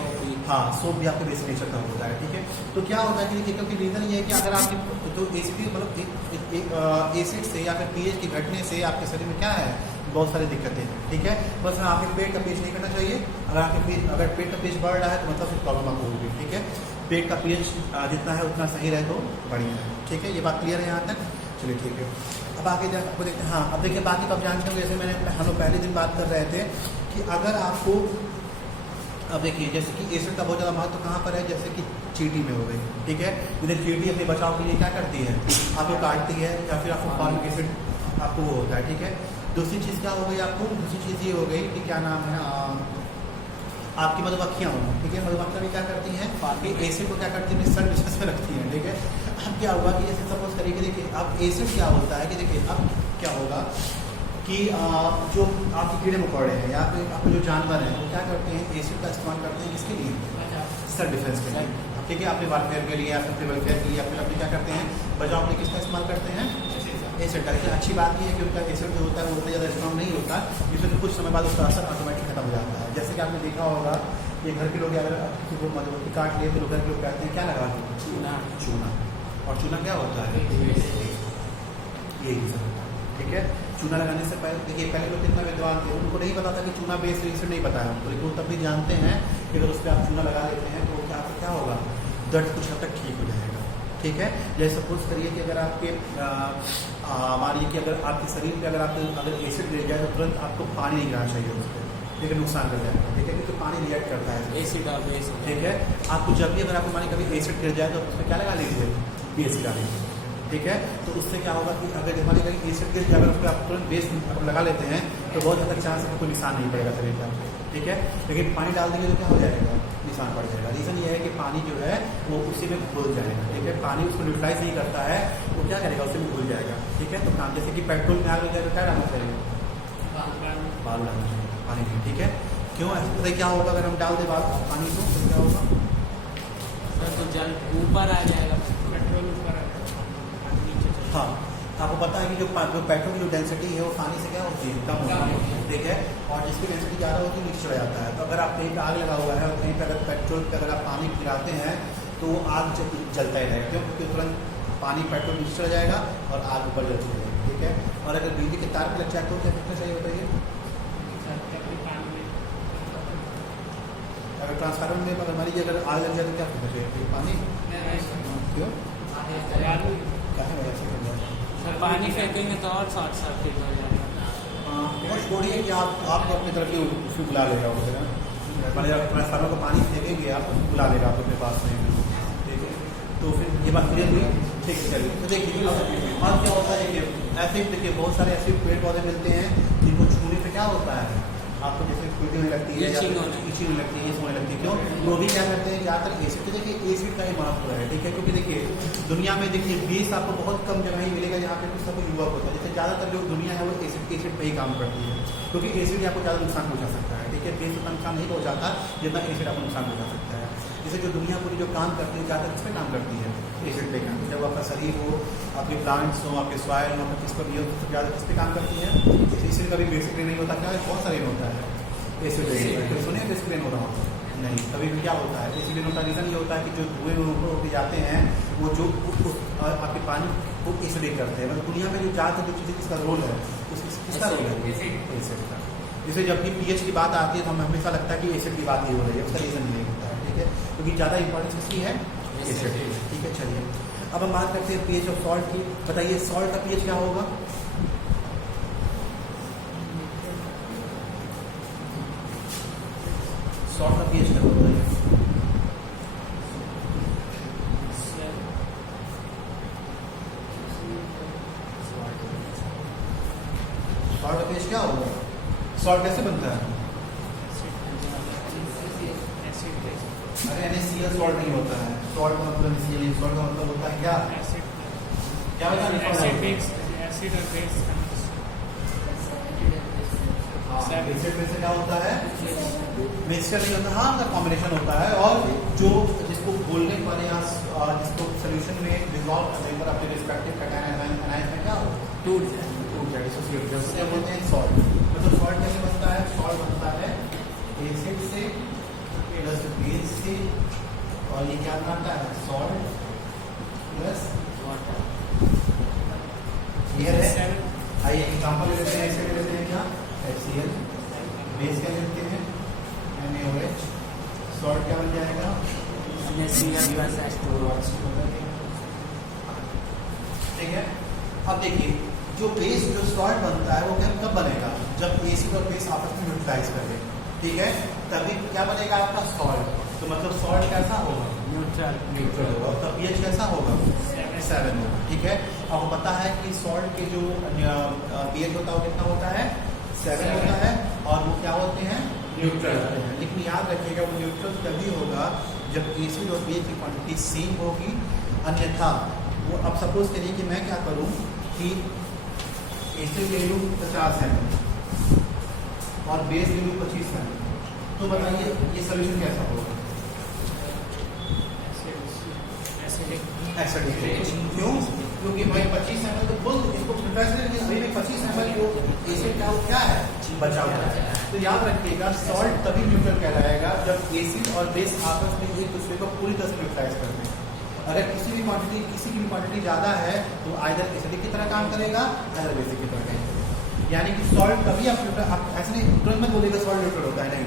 हाँ सोप भी आपके बेस नेचर का होता है। ठीक है, तो क्या होता है कि क्योंकि रीज़न ये है कि अगर आपकी जो एसिड मतलब एसिड से या फिर पीएच के घटने से आपके शरीर में क्या है, बहुत सारी दिक्कतें हैं। ठीक है, बस आपके पेट का पीएच नहीं करना चाहिए। अगर पेट का पीएच बढ़ रहा है तो मतलब फिर प्रॉब्लम आपको होगी। ठीक है, पेट का पीएच जितना है उतना सही रहे तो बढ़िया है। ठीक है, ये बात क्लियर है यहाँ तक? चलिए ठीक है, अब आगे आपको देखते हैं। हाँ, अब देखिए बाकी तो आप जानते होंगे, जैसे हम लोग पहले दिन बात कर रहे थे कि अगर आपको, अब देखिए जैसे कि एसिड का बहुत ज़्यादा महत्व कहाँ पर है, जैसे कि चींटी में हो गई। ठीक है, इधर चींटी अपने बचाव के लिए क्या करती है, आपको काटती है या फिर आपको फॉर्मिक एसिड आपको वो होता है। ठीक है, दूसरी चीज़ क्या हो गई आपको, दूसरी चीज़ ये हो गई कि क्या नाम है, आपकी मधुमक्खियाँ होना। ठीक है, मधुमक्खियाँ भी क्या करती हैं, बाकी एसिड को क्या करती हैं, सन डिस्कस में रखती हैं। ठीक है, अब क्या होगा कि जैसे सपोज करिए कि देखिए अब एसिड क्या होता है कि देखिए अब क्या होगा कि जो आपके कीड़े मकोड़े हैं या फिर आपके जो जानवर हैं वो क्या करते हैं, एसिड का इस्तेमाल करते हैं किसके लिए, सेल्फ डिफेंस के लिए। ठीक है, अपने वारफेयर के लिए या फिर वेलफेयर के लिए, या फिर अपने क्या करते हैं, बचाव के लिए किसका इस्तेमाल करते हैं, एसिड का। लेकिन अच्छी बात ये है कि उनका एसिड जो होता है वो उतना ज़्यादा स्ट्रॉन्ग नहीं होता, जिससे कुछ समय बाद उसका असर ऑटोमेटिक खत्म हो जाता है। जैसे कि आपने देखा होगा कि घर के लोग अगर किसी को मधुमक्खी काट लिए तो घर के लोग कहते हैं क्या लगा दो, चूना। और चूना क्या होता है, यही रीज़न होता है। ठीक है, चूना लगाने से पहले देखिए पहले लोग कितना विद्वान थे, उनको नहीं पता था कि चूना बेस एसिड नहीं बताया उनको, लेकिन वो तब भी जानते हैं कि अगर उस पर आप चूना लगा लेते हैं तो क्या होगा, दर्द कुछ हद तक ठीक हो जाएगा। ठीक है, जैसे सपोज करिए कि अगर आपके मानिए कि अगर आपके शरीर पे अगर एसिड गिर जाए तो तुरंत आपको पानी नहीं गिराना चाहिए उस पर, लेकिन नुकसान कर जाएगा। ठीक है, क्योंकि पानी रिएक्ट करता है एसिड और बेस। ठीक है, आपको जब भी अगर आपको मानिए कभी एसिड गिर जाए तो उसमें क्या लगा लीजिए, बेस लगा लीजिए। ठीक है, तो उससे क्या होगा कि अगर हमारे कहीं एसिड गिर जाए, अगर उस पर आप तुरंत बेस लगा लेते हैं तो बहुत हद तक चांस है कोई निशान नहीं पड़ेगा शरीर का। ठीक है, लेकिन पानी डाल देंगे तो क्या हो जाएगा, निशान पड़ जाएगा। रीज़न ये है कि पानी जो है वो उसी में घुल जाएगा। ठीक है, पानी उसको न्यूट्रलाइज नहीं करता है, वो क्या करेगा, उसी में घुल जाएगा। ठीक है, तो काम जैसे कि पेट्रोल में आग लग जाए तो क्या डालना चाहिए, बाल डालना चाहिए, पानी नहीं। ठीक है, क्यों ऐसा पता क्या होगा, अगर हम डाल दें पानी को तो क्या होगा, तो जल ऊपर आ जाएगा, पेट्रोल ऊपर आ जाएगा। हाँ, आपको पता है कि जो पेट्रोल की जो डेंसिटी है वो पानी से क्या होती है, कम होती है। ठीक है, और जिसकी डेंसिटी ज़्यादा होती है नीचे चला जाता है। तो अगर आप कहीं पर आग लगा हुआ है और कहीं पर अगर पेट्रोल पर अगर आप पानी गिराते हैं तो वो आग जलता ही रहेगा, क्यों, क्योंकि तुरंत पानी पेट्रोल नीचे चला जाएगा और आग ऊपर जलती रहेगी। ठीक है, और अगर बिजली के तार पर लग जाए तो क्या कितना चाहिए बताइए, ट्रांसफार्मर में अगर हमारी अगर आग लग जाए तो क्या करना चाहिए? पानी क्यों क्या है ऐसे कर जाए? सर पानी फेंकेंगे तो और शॉर्ट सर्किट हो जाएगा। बहुत थोड़ी है कि आप अपनी तरफ की उसको बुला लेगा उसे ना, हमारे ट्रांसफार्मर को पानी फेंकेंगे आप उसको बुला लेगा आप अपने पास में, ठीक है? तो फिर ये बात क्लियर हुई, ठीक है? चलिए तो देखिए और क्या होता है कि ऐसे देखिए बहुत सारे ऐसे पेड़ पौधे मिलते हैं जिनको छूने पे क्या होता है, आपको जैसे खुजली होने लगती है या इचिंग होने लगती है, ये होने लगती है, क्यों? वो भी क्या करते हैं ज़्यादातर एसिड, तो देखिए एसिड का ही महत्व है, ठीक है? क्योंकि देखिए दुनिया में देखिए बेस आपको बहुत कम जगह ही मिलेगा जहाँ पे कुछ ना कुछ युवक होता है, जैसे ज़्यादातर जो दुनिया है वो एसिड पे ही काम करती है, क्योंकि एसिड आपको ज़्यादा नुकसान पहुँचा सकता है, ठीक है? बेस उतना नुकसान नहीं पहुँचाता जितना एसिड आपको नुकसान पहुँचा सकता है। जैसे जो दुनिया पूरी जो काम करती है ज़्यादातर किस पे काम करती है? एसिड पे काम। जब आपका शरीर हो, आपके प्लांट्स हो, आपके सॉइल हो, आपका किस पर भी हो, तो ज़्यादा किस पे काम करती है? एसिड कभी बेसिकली नहीं होता, क्या बहुत सारे होता है एसिड तो सुनिए डिस्प्लेन हो रहा हूँ नहीं, कभी भी क्या होता है एसिड होता रीज़न ये होता है कि जो धुएं होते जाते हैं वो जो आपके पानी को एसिडिक करते हैं, मतलब दुनिया में जो ज़्यादातर जो चीज़ें किसका रोल है, किसका रोल है? एसिड का। जैसे जब भी पीएच की बात आती है तो हमें हमेशा लगता है कि एसिड की बात ही हो रही है, उसका रीज़न ये होता है, ठीक है? क्योंकि ज़्यादा इंपॉर्टेंस इसकी है एसिड, ठीक है? चलिए अब हम बात करते हैं पीएच ऑफ सॉल्ट की। बताइए सॉल्ट का पीएच क्या होगा? सॉल्ट का पीएच क्या होता है? सॉल्ट का पीएच क्या होगा? सॉल्ट कैसे बनता है? अरे NaCl सॉल्ट नहीं होता है, सॉल्ट का मतलब NaCl, सॉल्ट का मतलब होता है क्या? क्या होता है? एसिड और बेस एसिड में से क्या होता है? मिक्सचर नहीं होता, हाँ मतलब कॉम्बिनेशन होता है, और जो जिसको घोलने पर या जिसको सोल्यूशन में डिसॉल्व करने पर अपने रिस्पेक्टिव कैटायन आयन में क्या हो टूट जाए, डिसोसिएट जाए, उसे बोलते हैं सॉल्ट। मतलब सॉल्ट कैसे बनता है? सॉल्ट बनता है एसिड से प्लस बेस से, और ये क्या बनाता है? Salt plus water. क्लियर है? आइए एग्जांपल लेते हैं, ऐसे लेते हैं क्या? HCl, बेस क्या लेते हैं? NaOH, सॉल्ट क्या बन जाएगा? NaCl plus H2O। ठीक है? अब देखिए जो बेस जो सॉल्ट बनता है वो कब बनेगा? जब एसिड और बेस आपस में न्यूट्रलाइज करें, ठीक है? तभी क्या बनेगा आपका सॉल्ट। तो मतलब सॉल्ट कैसा होगा? न्यूट्रल होगा। तो पीएच कैसा होगा? 7 होगा, ठीक है? आपको पता है कि सॉल्ट के जो पीएच होता है वो कितना होता है? 7 होता है, और वो क्या होते हैं? न्यूट्रल होते हैं। लेकिन याद रखिएगा वो न्यूट्रल तभी होगा जब एसिड और बेस की क्वांटिटी सेम होगी, अन्यथा वो अब सपोज करिए कि मैं क्या करूँ कि एसिड ले लूँ 50 ml और बेस ले लूँ 25 ml, तो बताइए ये सोल्यूशन कैसा होगा? एसिडिक। क्यों? क्योंकि भाई 25 ml तो बोल इसको अभी में 25 ml जो एसिड का वो क्या है? बचा हुआ है। तो याद रखिएगा सॉल्ट तभी न्यूट्रल कहलाएगा जब एसिड और बेस आपस में एक दूसरे को पूरी तरह से न्यूट्रलाइज करते हैं। अगर किसी की भी क्वांटिटी ज़्यादा है तो आइदर एसिडिक की तरह काम करेगा, आइदर बेसिक की तरह काम करेगा। यानी कि सॉल्ट कभी आप ऐसे नहीं तुरंत में बोलेगा सॉल्ट न्यूट्रल होता है, नहीं।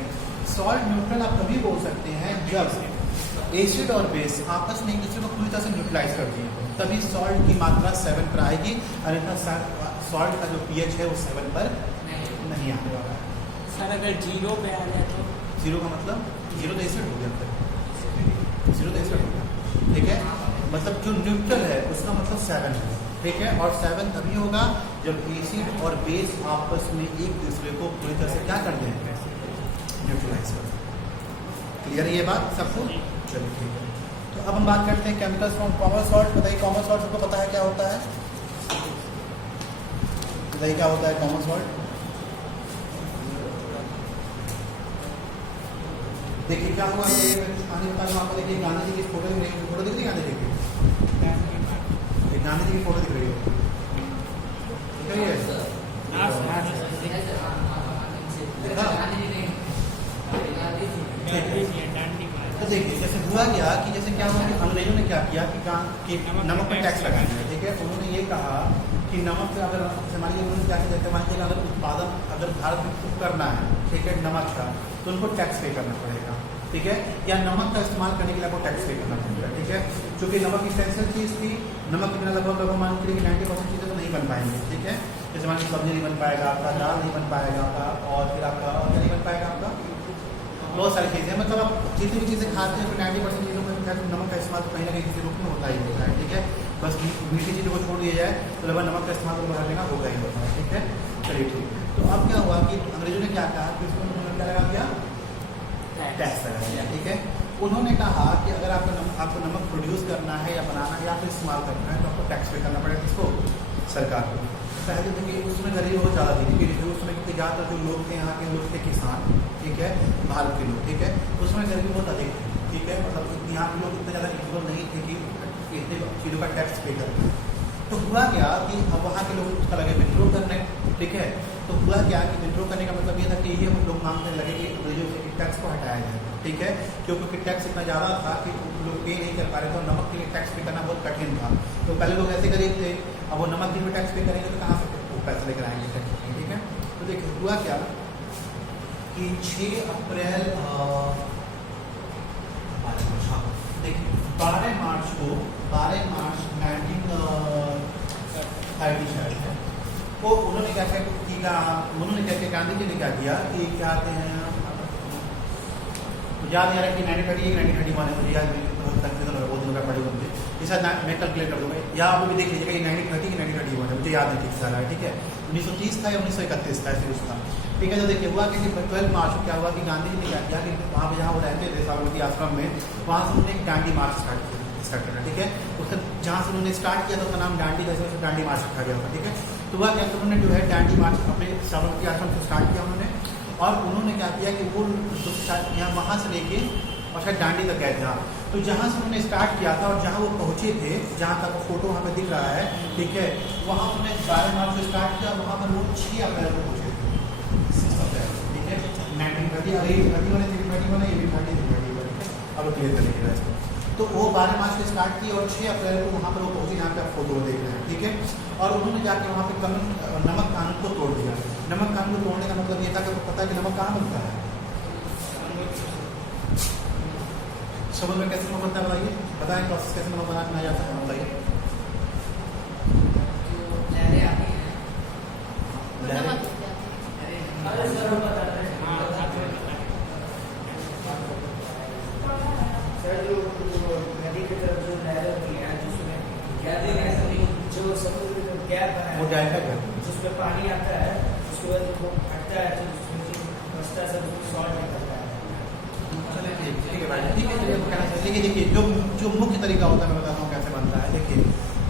सॉल्ट न्यूट्रल आप कभी बोल सकते हैं जब एसिड और बेस आपस में एक दूसरे को पूरी तरह से न्यूट्रलाइज करती है, तभी सॉल्ट की मात्रा 7 पर आएगी, और इतना सॉल्ट का जो पीएच है वो 7 पर नहीं आने वाला है। सर अगर 0 पे आ जाए तो? 0 का मतलब 0 तो एसिड हो गया, फिर 0 तो एसिड हो गया, ठीक है? मतलब जो न्यूट्रल है उसका मतलब 7 है, ठीक है? और 7 तभी होगा जब एसिड और बेस आपस में एक दूसरे को पूरी तरह से क्या कर देंगे? न्यूट्रलाइज कर देंगे। क्लियर है ये बात सबको? चलिए ठीक है। तो अब हम बात करते हैं केमिकल्स फ्रॉम कॉमन सॉल्ट। बताइए कॉमन सॉल्ट सबको पता है क्या होता है? बताइए क्या होता है कॉमन सॉल्ट? देखिए क्या हुआ है, पानी बता रहा हूँ आपको। देखिए गांधी जी की फोटो दिख रही है, फोटो दिख रही है गांधी जी की? गांधी जी की फोटो दिख रही है, दिख रही है? तो देखिए जैसे हुआ क्या कि जैसे क्या हुआ कि अंग्रेजों ने क्या किया कि नमक पर टैक्स लगा दिया, ठीक है? उन्होंने ये कहा कि नमक पे अगर हमारी उन्होंने क्या इस्तेमाल किया, अगर उत्पादन अगर भारत में करना है, ठीक है, नमक का, तो उनको टैक्स पे करना पड़ेगा। ठीक है, या नमक का इस्तेमाल करने के लिए आपको टैक्स पे करना पड़ेगा, ठीक है। क्योंकि नमक इसेंशियल चीज़ थी, नमक के बिना लगभग मान के लिए 90% चीज़ें तो नहीं बन पाएंगे, ठीक है। जैसे मान लीजिए सब्जी नहीं बन पाएगा आपका, दाल नहीं बन पाएगा आपका, और फिर आपका क्या नहीं बन पाएगा आपका, बहुत सारी चीज़ें, मतलब आप जितनी भी चीज़ें खाते हैं तो 90% चीज़ों में नमक का इस्तेमाल तो कहीं ना कहीं किसी रूप में होता ही होता है, ठीक है। बस मीठी चीज़ों को छोड़ दिया जाए तो लगभग नमक का इस्तेमाल तो हर जगह होगा ही होता है, ठीक है। चलिए ठीक है, तो अब क्या हुआ कि अंग्रेजों ने क्या कहा कि उसको उन्होंने क्या लगा दिया, टैक्स लगा दिया, ठीक है। उन्होंने कहा कि अगर आपको नमक प्रोड्यूस करना है या बनाना है या फिर इस्तेमाल करना है तो आपको टैक्स पे करना पड़ेगा, किसको, सरकार को। पहले देखिए उसमें गरीबी बहुत ज़्यादा थी, क्योंकि उसमें कितने ज़्यादातर जो लोग थे यहाँ के लोग थे किसान, ठीक है, भारत के लोग, ठीक है, उसमें गरीबी बहुत अधिक थी, ठीक है। मतलब यहाँ के लोग इतने ज़्यादा इक्वल नहीं थे कि इतने चीज़ों का टैक्स पे करें। तो हुआ क्या कि अब वहाँ के लोग उसका लगे विड्रॉ करने, ठीक है। तो हुआ क्या कि विड्रॉ करने का मतलब ये था कि ये हम लोग मांगने लगे कि अंग्रेजों से टैक्स को हटाया जाए, ठीक है, क्योंकि टैक्स इतना ज़्यादा था कि लोग पे नहीं कर पा रहे थे और नमक के लिए टैक्स पे करना बहुत कठिन था। तो पहले लोग ऐसे गरीब थे, अब वो नमक के लिए टैक्स पे करेंगे तो कहाँ से वो पैसे लेकर आएंगे टैक्स, ठीक है। तो देखिए हुआ क्या कि 6 अप्रैल देखिए 12 मार्च 1930 शायद है, तो उन्होंने क्या किया, गांधी जी ने क्या किया कि क्या कहते हैं, तो याद नहीं आ रहा कि 1930 1931 है, मुझे याद नहीं, कंफ्यूजन हो रहा है, बहुत दिनों का पढ़ी होंगे, इस मैं कैलकुलेट कर दूँगा, या आप भी देख लीजिएगा कि 1930 कि 1931 है, मुझे याद नहीं ठीक से आ रहा है, ठीक है। 1930 था या 1931 था, ऐसे उसका, ठीक है। तो देखिए हुआ कि 12 मार्च को क्या हुआ कि गांधी जी ने क्या किया कि वहाँ पर जहाँ वो रहते थे साबरमती आश्रम में, वहाँ से उन्होंने एक डांडी मार्च स्टार्ट करना, ठीक है। उसका जहाँ से उन्होंने स्टार्ट किया था उसका नाम डांडी, जैसे उसको डांडी मार्च रखा गया था, ठीक है। तो वह क्या उन्होंने जो है डांडी मार्च अपने साबरमती आश्रम से स्टार्ट किया उन्होंने, और उन्होंने क्या किया कि वो यहाँ वहाँ से लेके और शायद डांडी तक गए थे, हाँ। तो जहाँ से उन्होंने स्टार्ट किया था और जहाँ वो पहुँचे थे, जहाँ तक फोटो वहाँ पे दिख रहा है, ठीक है, वहाँ उन्होंने 12 मार्च से स्टार्ट किया, वहाँ पर वो 6 अप्रैल को पहुँचे थे, 6 अप्रैल, ठीक है, 1930। अगर ये 30 बने, 30 बने, ये भी 30, ठीक है। अब क्लियर कर लीजिएगा इसको। तो वो 12 मार्च से स्टार्ट की और 6 अप्रैल को वहाँ पर वो पहुँचे जहाँ पे आप फोटो देख रहे हैं, ठीक है। और उन्होंने जाके वहाँ पे नमक कानून को तोड़ दिया। नमक कानून को तोड़ने का मतलब ये था कि पता है कि नमक कहाँ बनता है, समझ में कैसे नमक बनता है, बताइए, बताएं प्रोसेस कैसे नमक बनाया जाता है, बताइए। वो जाएगा क्या, जिसमें पानी आता है उसके बाद वो फटता है, तो उसमें सब सॉल्ट निकलता है। चलिए ठीक है भाई, ठीक है। चलिए देखिए जो मुख्य तरीका होता है मैं बताता हूँ कैसे बनता है। देखिए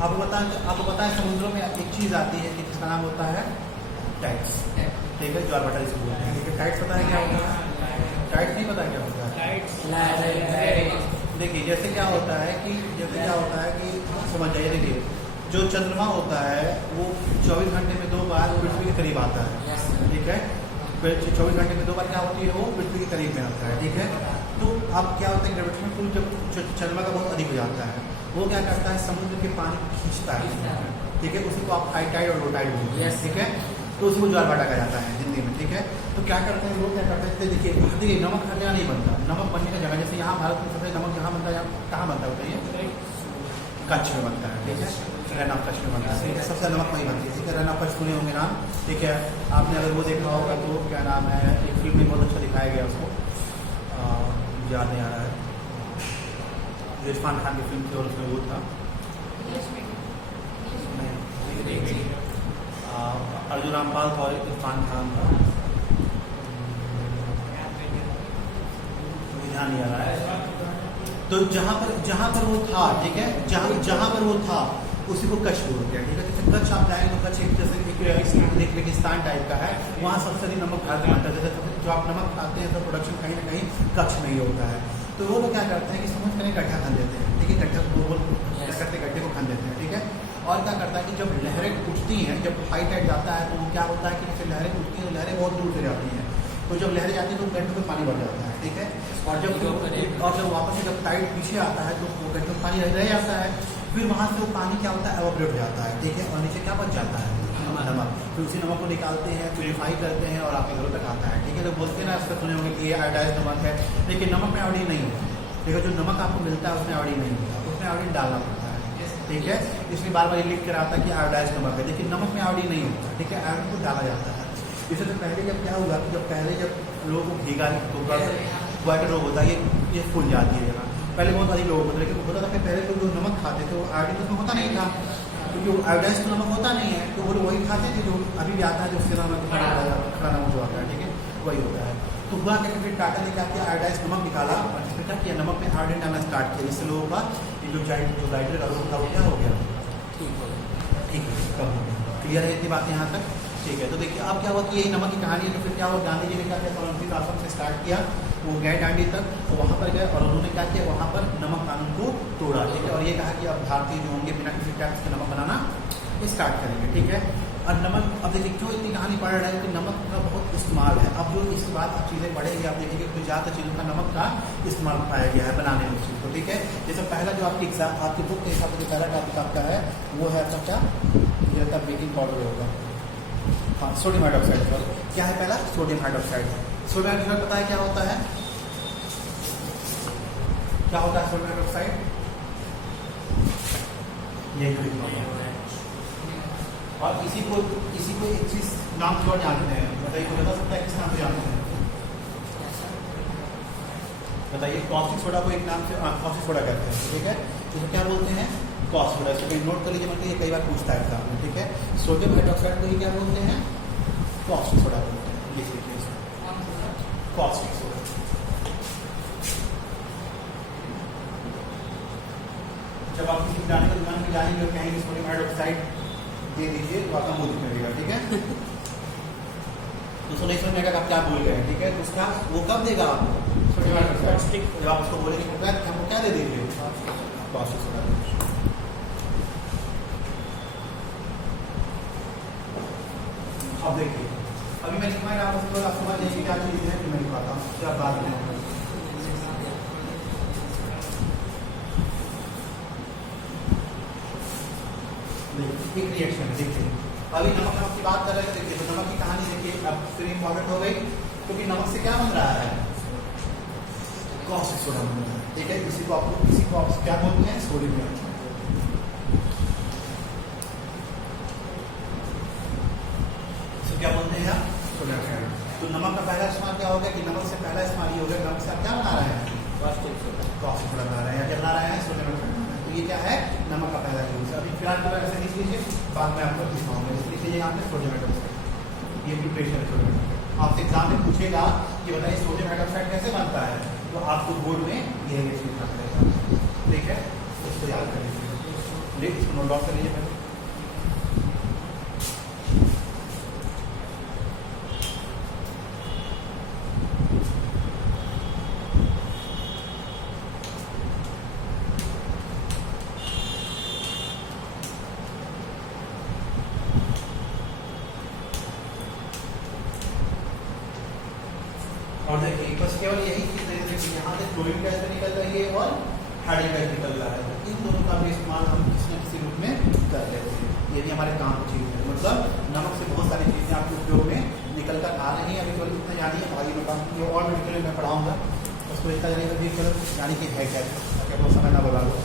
आपको पता है समुद्रों में एक चीज़ आती है कि जिसका नाम होता है टाइड्स, ठीक है, ज्वार भाटा जिसको बोलते हैं, ठीक है। टाइड्स पता है क्या होता है, टाइड्स नहीं पता क्या होता है। देखिए जैसे क्या होता है कि समझ जाइए, देखिए जो चंद्रमा होता है वो 24 घंटे में 2 बार पृथ्वी के करीब आता है, ठीक है। 24 घंटे में 2 बार क्या होती है, वो पृथ्वी के करीब में आता है, ठीक है। तो अब क्या होता है ग्रेविटेशनल पुल जब चंद्रमा का बहुत अधिक हो जाता है, वो क्या करता है, समुद्र के पानी खींचता है, ठीक है। उसी को आप हाई टाइड और लो टाइड बोलते हैं, ठीक है। तो उसी को ज्वार भाटा कहा जाता है हिंदी में, ठीक है। तो क्या करते हैं लोग, क्या करते हैं, देखिए नमक हर जगह नहीं बनता, नमक बनने की जगह जैसे यहाँ भारत में सबसे नमक जहाँ बनता है, कहाँ बनता है बताइए, कच्छ में बनता है, ठीक है, रन ऑफ कच्छ में बनता है, ठीक है। सबसे नमक वही बनती है, ठीक है। रन ऑफ कच्छ सुने होंगे नाम, ठीक है। आपने अगर वो देखा होगा तो क्या नाम है, एक फिल्म में बहुत अच्छा दिखाया गया उसको, याद नहीं आ रहा है, इरफान खान की फिल्म थी और उसमें वो था अर्जुन रामपाल था और इरफान खान था, ध्यान नहीं आ रहा है। तो जहाँ पर वो था, ठीक है, जहाँ पर वो था उसी को कच्छ बोलते हैं, ठीक है। जैसे कच्छ आप जाएंगे तो कच्छ एक जैसे एक रेगिस्तान टाइप का है, वहाँ सबसे अधिक नमक भारत में बनता है। जैसे जो आप नमक खाते हैं तो प्रोडक्शन कहीं ना कहीं कच्छ में ही होता है। तो वो लोग क्या करते हैं कि समझ कर गड्ढा खन देते हैं, ठीक है, गड्ढे को खन देते हैं, ठीक है। और क्या करता है कि जब लहरें उठती हैं, जब हाई टाइड जाता है तो क्या होता है कि जैसे लहरें उठती हैं, लहरें बहुत दूर से जाती हैं, तो जब लहरें जाती हैं तो गड्ढों में पानी बढ़ जाता है, ठीक है। और जब वापस से जब टाइड पीछे आता है तो वो गड्ढों में पानी रह जाता है, फिर वहाँ से वो पानी क्या होता है, एवोपरेट हो जाता है, ठीक है। और नीचे क्या बच जाता है, नमक। फिर उसी नमक को निकालते हैं, प्यूरीफाई करते हैं और आपके घरों तक आता है, ठीक है। के लोग बोलते हैं ना, उसका सुने होंगे कि ये आयोडाइज नमक है। देखिए नमक में आयोडीन नहीं होता। देखो जो नमक आपको मिलता है उसमें आयोडीन नहीं होता, उसमें आयोडीन डालना पड़ता है, ठीक है। इसलिए बार बार ये लिख कर आता है कि आयोडाइज नमक है, लेकिन नमक में आयोडीन नहीं होता, ठीक है। आयोडीन को डाला जाता है। इससे तो पहले जब क्या हुआ कि जब लोगों को भीगा तो वाइट रोग होता है, ये फूल जाती है जगह। पहले बहुत अधिक लोगों को, लेकिन होता था कि पहले तो जो नमक खाते थे वो आयोडीन उसमें होता नहीं था, क्योंकि आयोडाइज तो नमक होता नहीं है, तो वो लोग वही खाते थे जो अभी भी आता है, जो सिरा नमक खड़ा नमक जो आता है, ठीक है, वही होता है। तो हुआ क्या, फिर टाटा ने क्या किया, आयोडाइज नमक निकाला और इसमें क्या किया, नमक में आयोडीन डालना स्टार्ट किया। इससे लोगों का ये जो जाइट्रिक रोग था वो क्या हो गया, ठीक हो गया। ठीक है, कम हो गया। क्लियर है इतनी बातें यहाँ तक, ठीक है। तो देखिए अब क्या हुआ कि यही नमक की कहानी है। तो फिर क्या हुआ, गांधी जी ने क्या किया, ओलंपिक आश्रम से स्टार्ट किया, वो गए दांडी तक, तो वहाँ पर गए और उन्होंने क्या किया, वहाँ पर नमक कानून को तोड़ा, ठीक है। और ये कहा कि अब भारतीय जो होंगे बिना किसी टैक्स के नमक बनाना स्टार्ट करेंगे, ठीक है। और नमक, अब देखिए क्यों इतनी कहानी पढ़ रहे हैं कि नमक का बहुत इस्तेमाल है। अब जो इसके बाद अब चीज़ें बढ़ेंगी, आप देखेंगे तो ज़्यादा चीज़ों का नमक का इस्तेमाल पाया गया है बनाने में चीज़ को, ठीक है। जैसे पहला जो आपकी एग्जाम आपकी बुक के हिसाब से जो पहला टॉपिक आपका है वो है आपका क्या, ये होता है बेकिंग पाउडर होगा, हाँ, सोडियम हाइड्रोक्साइड। सॉरी, क्या है पहला, सोडियम हाइड्रोक्साइड। सोडियम हाइड्रोक्साइड पता है क्या होता है, क्या होता है सोडियम हाइड्रोक्साइड, यही है। और इसी को एक चीज नाम से और जानते हैं, बताइए, कोई बता सकता है किस नाम से जानते हैं, बताइए। कॉस्टिक सोडा को एक नाम से कॉस्टिक सोडा कहते हैं, ठीक है। इसको क्या बोलते हैं, कॉस्ट सोडा। इसको कहीं नोट कर लीजिए, मतलब ये कई बार पूछता है एग्जाम में, ठीक है। सोडियम हाइड्रोक्साइड को ही क्या बोलते हैं, कॉस्टिक सोडा बोलते हैं, लिख लीजिए कॉस्टिक सोडा। जब आप किसी जाने की दुकान में जाएंगे और कहेंगे सोडियम हाइड्रोक्साइड दे दीजिए तो आपका मुंह दिखेगा, ठीक है। तो नहीं समझ में आएगा आप क्या बोल गए, ठीक है। तो उसका वो कब देगा आपको, सोडियम हाइड्रोक्साइड, जब आप उसको बोलेंगे हमको क्या दे दीजिए, कॉस्टिक सोडा। अब देखिए, अभी मैं लिखवाई आप उसको आप समझ लीजिए क्या चीज़ है, कि मैं लिखवाता हूँ, क्या बात है। एक रिएक्शन है, देखिए अभी नमक की बात कर रहे थे, देखिए तो नमक की कहानी देखिए अब फिर इम्पॉर्टेंट हो गई, क्योंकि नमक से क्या बन रहा है, कॉस्टिक सोडा बन रहा है, ठीक है। इसी को आप क्या बोलते हैं, सोडियम हाइड्रोक्साइड। इसे क्या बोलते हैं आप, सोडियम हाइड्रोक्साइड। तो नमक का पहला इस्तेमाल क्या हो गया कि नमक से पहला इस्तेमाल ये हो गया, नमक से आप क्या बना रहे हैं, कॉस्टिक सोडा बना रहे हैं, क्या बना रहे हैं, सोडियम हाइड्रोक्साइड। तो ये क्या है, नमक का पहला यूज। अभी फिलहाल तो ऐसे लिख लीजिए, बाद में आपको दिखाऊंगा। लिख लीजिए यहाँ पे सोडियम हाइड्रोक्साइड, ये प्रिपरेशन है सोडियम हाइड्रोक्साइड। आपसे एग्जाम में पूछेगा कि बताइए सोडियम हाइड्रोक्साइड कैसे बनता है, तो आपको बोर्ड में ये लिखना पड़ेगा, ठीक है। इसको याद कर लीजिए, इसको नोट डाउन कर लीजिए पहले। और देखिए बस केवल यही चीज है, देखिए यहाँ से क्लोरीन गैस भी निकल रही है और हाइड्रोजन गैस निकल रहा है, इन दोनों का भी इस्तेमाल हम किसी न किसी रूप में कर लेते हैं। ये भी हमारे काम की चीज़ है, मतलब नमक से बहुत सारी चीज़ें आपके उपयोग में निकल कर आ रही हैं। अभी केवल इतना जानिए, आगे में काम ये और मेडिकल में पढ़ाऊँगा, उसको इतना जानिएगा भी केवल जाने की है क्या, ताकि बहुत समय ना बर्बाद हो।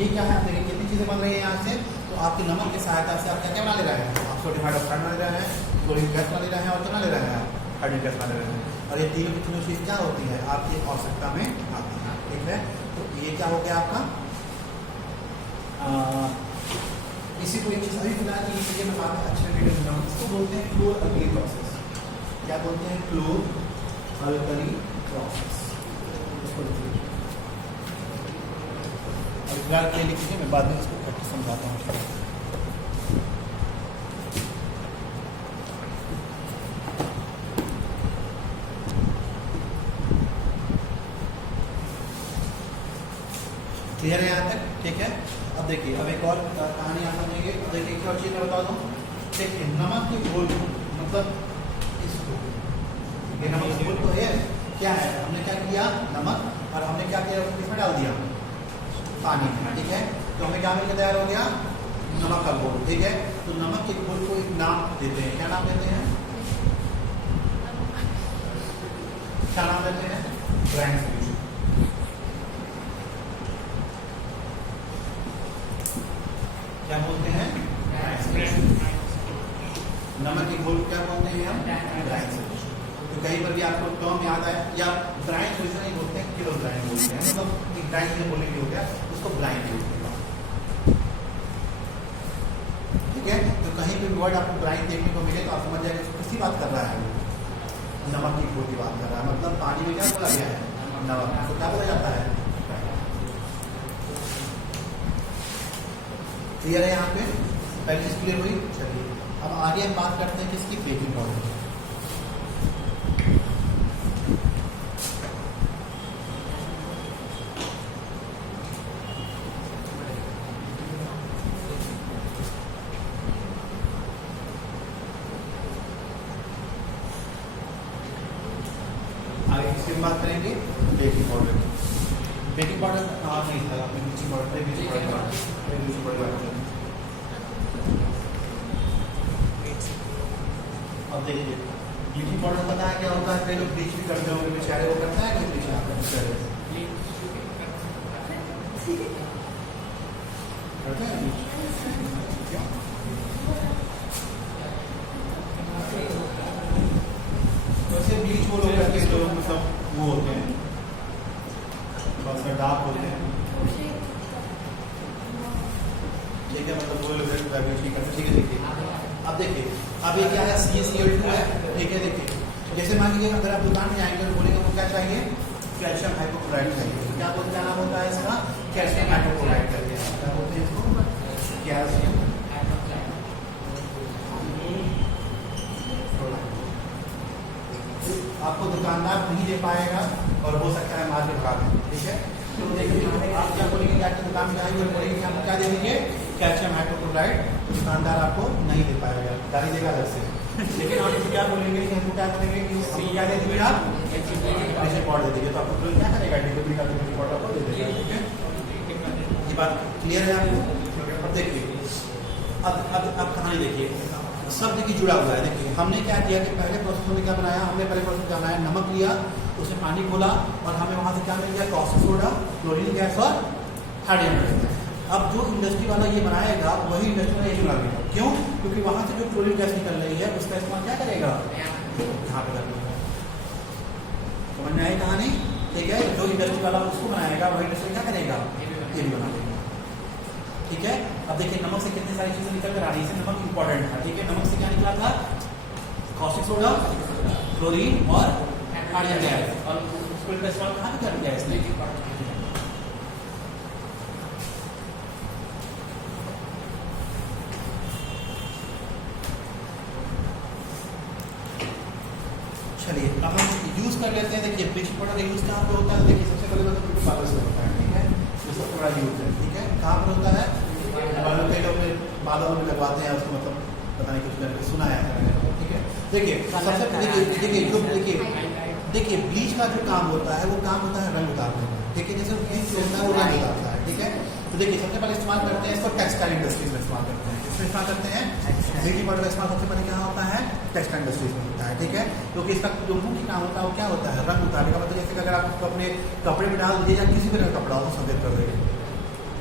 ये क्या है, देखिए कितनी चीज़ें बन रही है यहाँ से, तो आपके नमक की सहायता से आप क्या क्या बना ले रहे हैं, आप सोडियम हाइड्रोक्साइड बना ले रहे हैं, क्लोरीन गैस बना ले रहे हैं, और क्या बना ले रहे हैं, हाइड्रोजन गैस बना ले रहे हैं। और ये तीनों की तीनों चीज़ क्या होती है, आपकी आवश्यकता में आती है, ठीक है। तो ये क्या हो गया आपका, इसी को एक चीज़ अभी फिलहाल की चीज़ें मैं बात अच्छे वीडियो में बताऊँ। इसको बोलते हैं क्लोर अल्कली प्रोसेस। क्या बोलते हैं, क्लोर अल्कली प्रोसेस। इसको लिख लीजिए, और फिलहाल के लिख लीजिए, मैं बाद में इसको कट समझाता हूँ। क्लियर है यहाँ तक, ठीक है। अब देखिए, अब एक और कहानी आप समझेंगे। अब देखिए एक और चीज़ मैं बता दूँ, देखिए नमक की घोल, मतलब इसको ये नमक की घोल तो है, क्या है, हमने क्या किया, नमक, और हमने क्या किया, इसमें डाल दिया पानी में, ठीक है। तो हमें क्या मिलकर तैयार हो गया, नमक का घोल, ठीक है। तो नमक के घोल को एक नाम देते हैं, क्या नाम देते हैं, क्या नाम देते हैं? Brine solution. क्या बोलते हैं? नमक की घोल क्या बोलते हैं हम? Brine solution. तो कहीं पर भी आपको टर्म याद आए या ब्राइन सोल्यूशन नहीं बोलते हैं, केवल ब्राइन बोलते हैं, मतलब ब्राइन जो बोलने की हो गया उसको ब्राइन बोलते हैं। ठीक है, तो कहीं भी वर्ड आपको ब्राइन देखने को मिले तो आप समझ जाएंगे किसी बात कर रहा है वो, नमक की घोल की बात कर रहा है, मतलब पानी में क्या बोला गया है? नमक। तो क्या बोला जाता है? क्लियर है यहाँ पे? पहली चीज क्लियर हुई। चलिए अब आगे हम बात करते हैं किसकी? Baking powder. आगे किसकी बात करेंगे? बेकिंग पाउडर की। बेकिंग पाउडर नहीं था, आपने ब्लीचिंग पाउडर ब्लीचिंग पाउडर। अब देखिए ब्लीचिंग पाउडर पता है क्या होता है? कई लोग ब्लीच भी करते होंगे बेचारे, वो करता है कि ब्लीच आता है बेचारे करते हैं ब्लीच? वैसे ब्लीच वो लोग करते हैं जो मतलब वो होते हैं बस डार्क होते हैं, ठीक है, मतलब वो लोग ब्लीच नहीं करते। ठीक है, देखिए अब देखिए अब ये क्या है? CaCl2 है। ठीक है, देखिए जैसे मान लीजिए अगर आप दुकान में जाएंगे और बोलेंगे वो क्या चाहिए? कैल्शियम हाइपोक्लोराइड चाहिए। तो क्या बोलते हैं? नाम होता है इसका कैल्शियम हाइपोक्लोराइड करके। क्या बोलते हैं इसको? कैल्शियम। आपको दुकानदार नहीं दे पाएगा और हो सकता है मार्केट भाग में। ठीक है, तो देखिए आप क्या बोलेंगे? जाके दुकान में जाएंगे और बोलेंगे हम क्या दे दीजिए? Calcium hypochlorite. दुकानदार आपको नहीं दे पाएगा, गाली देगा अलग से। लेकिन आप क्या बोलेंगे कि हमको क्या बोलेंगे कि हमको क्या दे दीजिए? आप ब्लीचिंग पाउडर दे दीजिए। तो आपको तुरंत क्या करेगा? ब्लीचिंग पाउडर आपको दे देगा। ठीक है, ये बात क्लियर है आपको? अब देखिए अब कहानी देखिए, सब देखिए जुड़ा हुआ है। देखिए हमने क्या किया कि पहले प्रोसेस में क्या बनाया? हमने पहले प्रोसेस में बनाया, नमक लिया, उसमें पानी घोला और हमें वहां से क्या मिल गया? कास्टिक सोडा, क्लोरीन गैस और हाइड्रोजन। अब जो इंडस्ट्री वाला ये बनाएगा वही इंडस्ट्री वाला ये बनाएगा। क्यों? क्योंकि वहां से जो क्लोरीन गैस निकल रही है उसका इस्तेमाल क्या करेगा? यहाँ पे करेगा। समझ में आई कहानी? ठीक है, जो इंडस्ट्री वाला उसको बनाएगा वही इंडस्ट्री क्या करेगा? ये भी बना देगा। ठीक है, अब देखिए नमक से कितनी सारी चीजें निकल कर आ रही है। नमक इंपॉर्टेंट था। ठीक है, नमक से क्या निकला था? कास्टिक सोडा, क्लोरीन और हाइड्रोजन गैस। और उसको इस्तेमाल कहाँ पे कर दिया इसने? चलिए अब हम यूज कर लेते हैं। देखिए ब्लीचिंग पाउडर का यूज कहाँ पे होता है? देखिए सबसे पहले तो ब्यूटी पार्लर से होता है। ठीक है, ये सबसे बड़ा यूज है। ठीक है, कहाँ पर होता है? कई लोग बालों में लगवाते हैं उसको, मतलब पता नहीं कुछ करके सुना है। ठीक है, देखिए सबसे देखिए ब्लीच का जो काम होता है वो काम होता है रंग उतारने का। ठीक है, जैसे ब्लीच होता है वो रंग उतारता है। ठीक है, तो देखिए सबसे पहले इस्तेमाल करते हैं इसको टेक्सटाइल इंडस्ट्रीज में इस्तेमाल करते हैं। इसमें इस्तेमाल करते हैं ब्लीचिंग पाउडर का इस्तेमाल सबसे पहले क्या होता है? टेक्सटाइल इंडस्ट्रीज में होता है। ठीक है, क्योंकि इसका जो मुख्य काम होता है वो क्या होता है? रंग उतारने का। मतलब जैसे कि अगर आप अपने कपड़े में डाल दीजिए या किसी तरह का कपड़ा हो सफेद कर देगा।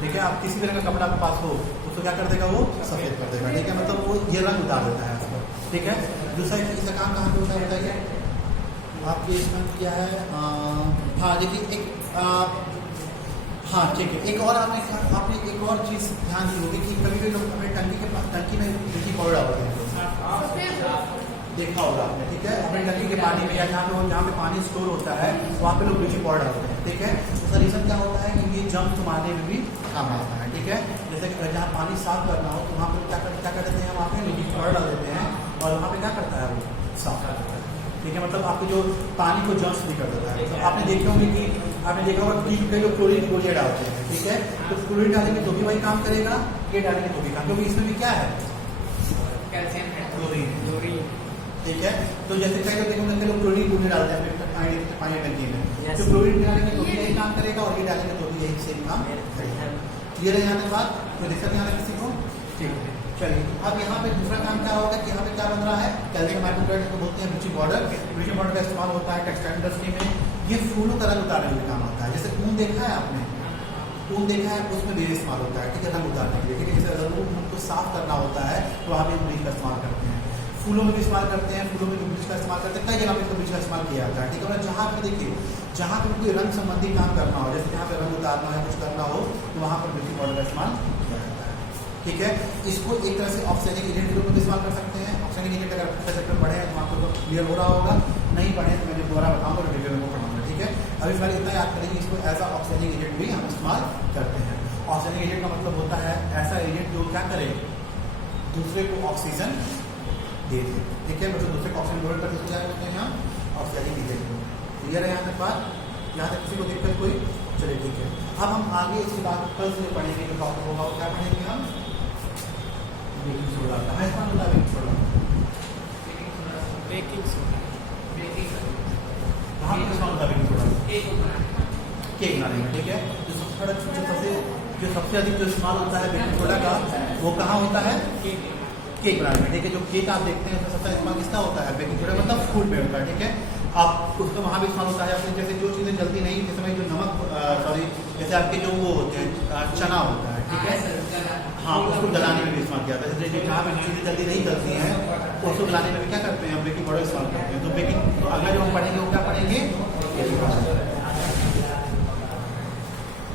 ठीक है, आप किसी तरह का कपड़ा आपके पास हो उसको क्या कर देगा? वो सफेद कर देगा। ठीक है, मतलब वो ये रंग उतार देता है उसको। ठीक है, दूसरा इसका काम कहाँ पे होता है बताइए? आपके इसमें क्या है? हाँ देखिए हाँ ठीक है, एक और आपने एक और चीज़ ध्यान दी होगी कि कभी कभी लोग अपने टंकी में ब्लीचिंग पाउडर डालते हैं। देखा होगा आपने। ठीक है, अपने टंकी के पानी में या जहाँ पे पानी स्टोर होता है वहाँ पे लोग ब्लीचिंग पाउडर डालते हैं। ठीक है, उसका रीज़न क्या होता है कि ये जम्प मारने में भी काम आता है। ठीक है, जैसे कि जहाँ पानी साफ करना हो तो वहाँ पे क्या करते हैं? वहाँ पे ब्लीचिंग पाउडर डाल देते हैं और वहाँ पे क्या करता है? वो साफ कर देता है। ठीक है, मतलब आपके जो पानी को जम्प नहीं कर देता है। तो आपने देखे होंगे कि कई लोग क्लोरीन की गोलियाँ डालते हैं। ठीक है, तो क्लोरीन डालेंगे तो भी वही काम करेगा, ये डालेंगे तो भी काम, क्योंकि इसमें भी क्या है? कैल्शियम है, क्लोरीन। ठीक है, तो जैसे कई लोग देखोगे कई लोग क्लोरीन गोली डालते हैं अपने पानी टंकी में। तो क्लोरीन डालेंगे तो भी यही काम करेगा और ये डालेंगे तो भी यही सेम काम करेगा। क्लियर है यहाँ तक बात? कोई दिक्कत नहीं आ रहा किसी को? ठीक है, चलिए अब यहाँ पे दूसरा काम क्या होगा कि यहाँ पे क्या बन रहा है, कैल्शियम हाइड्रोक्लोराइड को बोलते हैं ब्लीचिंग पाउडर। ब्लीचिंग पाउडर का इस्तेमाल होता है टेक्सटाइल इंडस्ट्री में, ये फूलों का रंग उतारने के लिए काम आता है। जैसे ऊन देखा है आपने, ऊन देखा है, उसमें भी इस्तेमाल होता है, ठीक है, रंग उतारने के लिए, ठीक है। जैसे अगर ऊन को साफ करना होता है तो वहाँ पे ब्लीच का इस्तेमाल करते हैं, फूलों में भी इस्तेमाल करते हैं, फूलों में भी ब्लीच का इस्तेमाल करते हैं, कई जगह पे इसको ब्लीच का इस्तेमाल किया जाता है, ठीक है। और जहाँ पे देखिए जहाँ पे कोई रंग संबंधी काम करना हो, जैसे जहाँ पे रंग उतारना है, कुछ करना हो, तो वहाँ पर ब्लीचिंग पाउडर का इस्तेमाल किया जाता है, ठीक है। इसको एक तरह से ऑक्सीजन एजेंट के रूप में भी इस्तेमाल कर सकते हैं। ऑक्सीजन एजेंट अगर पिछले चैप्टर पढ़े हैं तो आपको तो क्लियर हो रहा होगा, नहीं पढ़े तो मैं दोबारा बताऊंगा और डिटेल में पढ़ाऊंगा, ठीक है। अभी फिलहाल इतना याद करेंगे, इसको एज अ ऑक्सीजन एजेंट भी हम इस्तेमाल करते हैं। ऑक्सीजन एजेंट का मतलब होता है ऐसा एजेंट जो क्या करे, दूसरे को ऑक्सीजन दे दे, ठीक है। मतलब दूसरे को ऑक्सीजन लोड करके क्या करते हैं हम, ऑक्सीजन एजेंट। क्लियर है यहाँ तक बात, यहाँ तक किसी को दिक्कत कोई, चलिए ठीक है। अब हम आगे इसकी बात कल से पढ़ेंगे, जो टॉपिक होगा वो क्या पढ़ेंगे हम, बेकिंग सोडा का। है कौन बोला बेकिंग सोडा, बेकिंग सोडा, कहाँ पर इस्तेमाल होता है बेकिंग सोडा, केक बनाने में, ठीक है। जो सबसे अधिक जो इस्तेमाल होता है बेकिंग सोडा का वो कहाँ होता है, केक बनाने में, ठीक है। जो केक आप देखते हैं उसमें सबसे इस्तेमाल किसका होता है, बेकिंग सोडा, मतलब फूड पेड़ का, ठीक है। आप उसका वहाँ भी इस्तेमाल होता है अपने, जैसे जो चीज़ें जल्दी नहीं, जैसे जो नमक सॉरी जैसे आपके जो वो होते हैं चना होता है, ठीक है, हाँ, उसको गलाने में भी इस्तेमाल किया जाता है। जैसे जहाँ पे चीज़ें जल्दी नहीं गलती हैं उसको गलाने में भी क्या करते हैं हम, बेकिंग पाउडर इस्तेमाल करते हैं। तो बेकिंग, तो अगला जो हम पढ़ेंगे वो क्या पढ़ेंगे,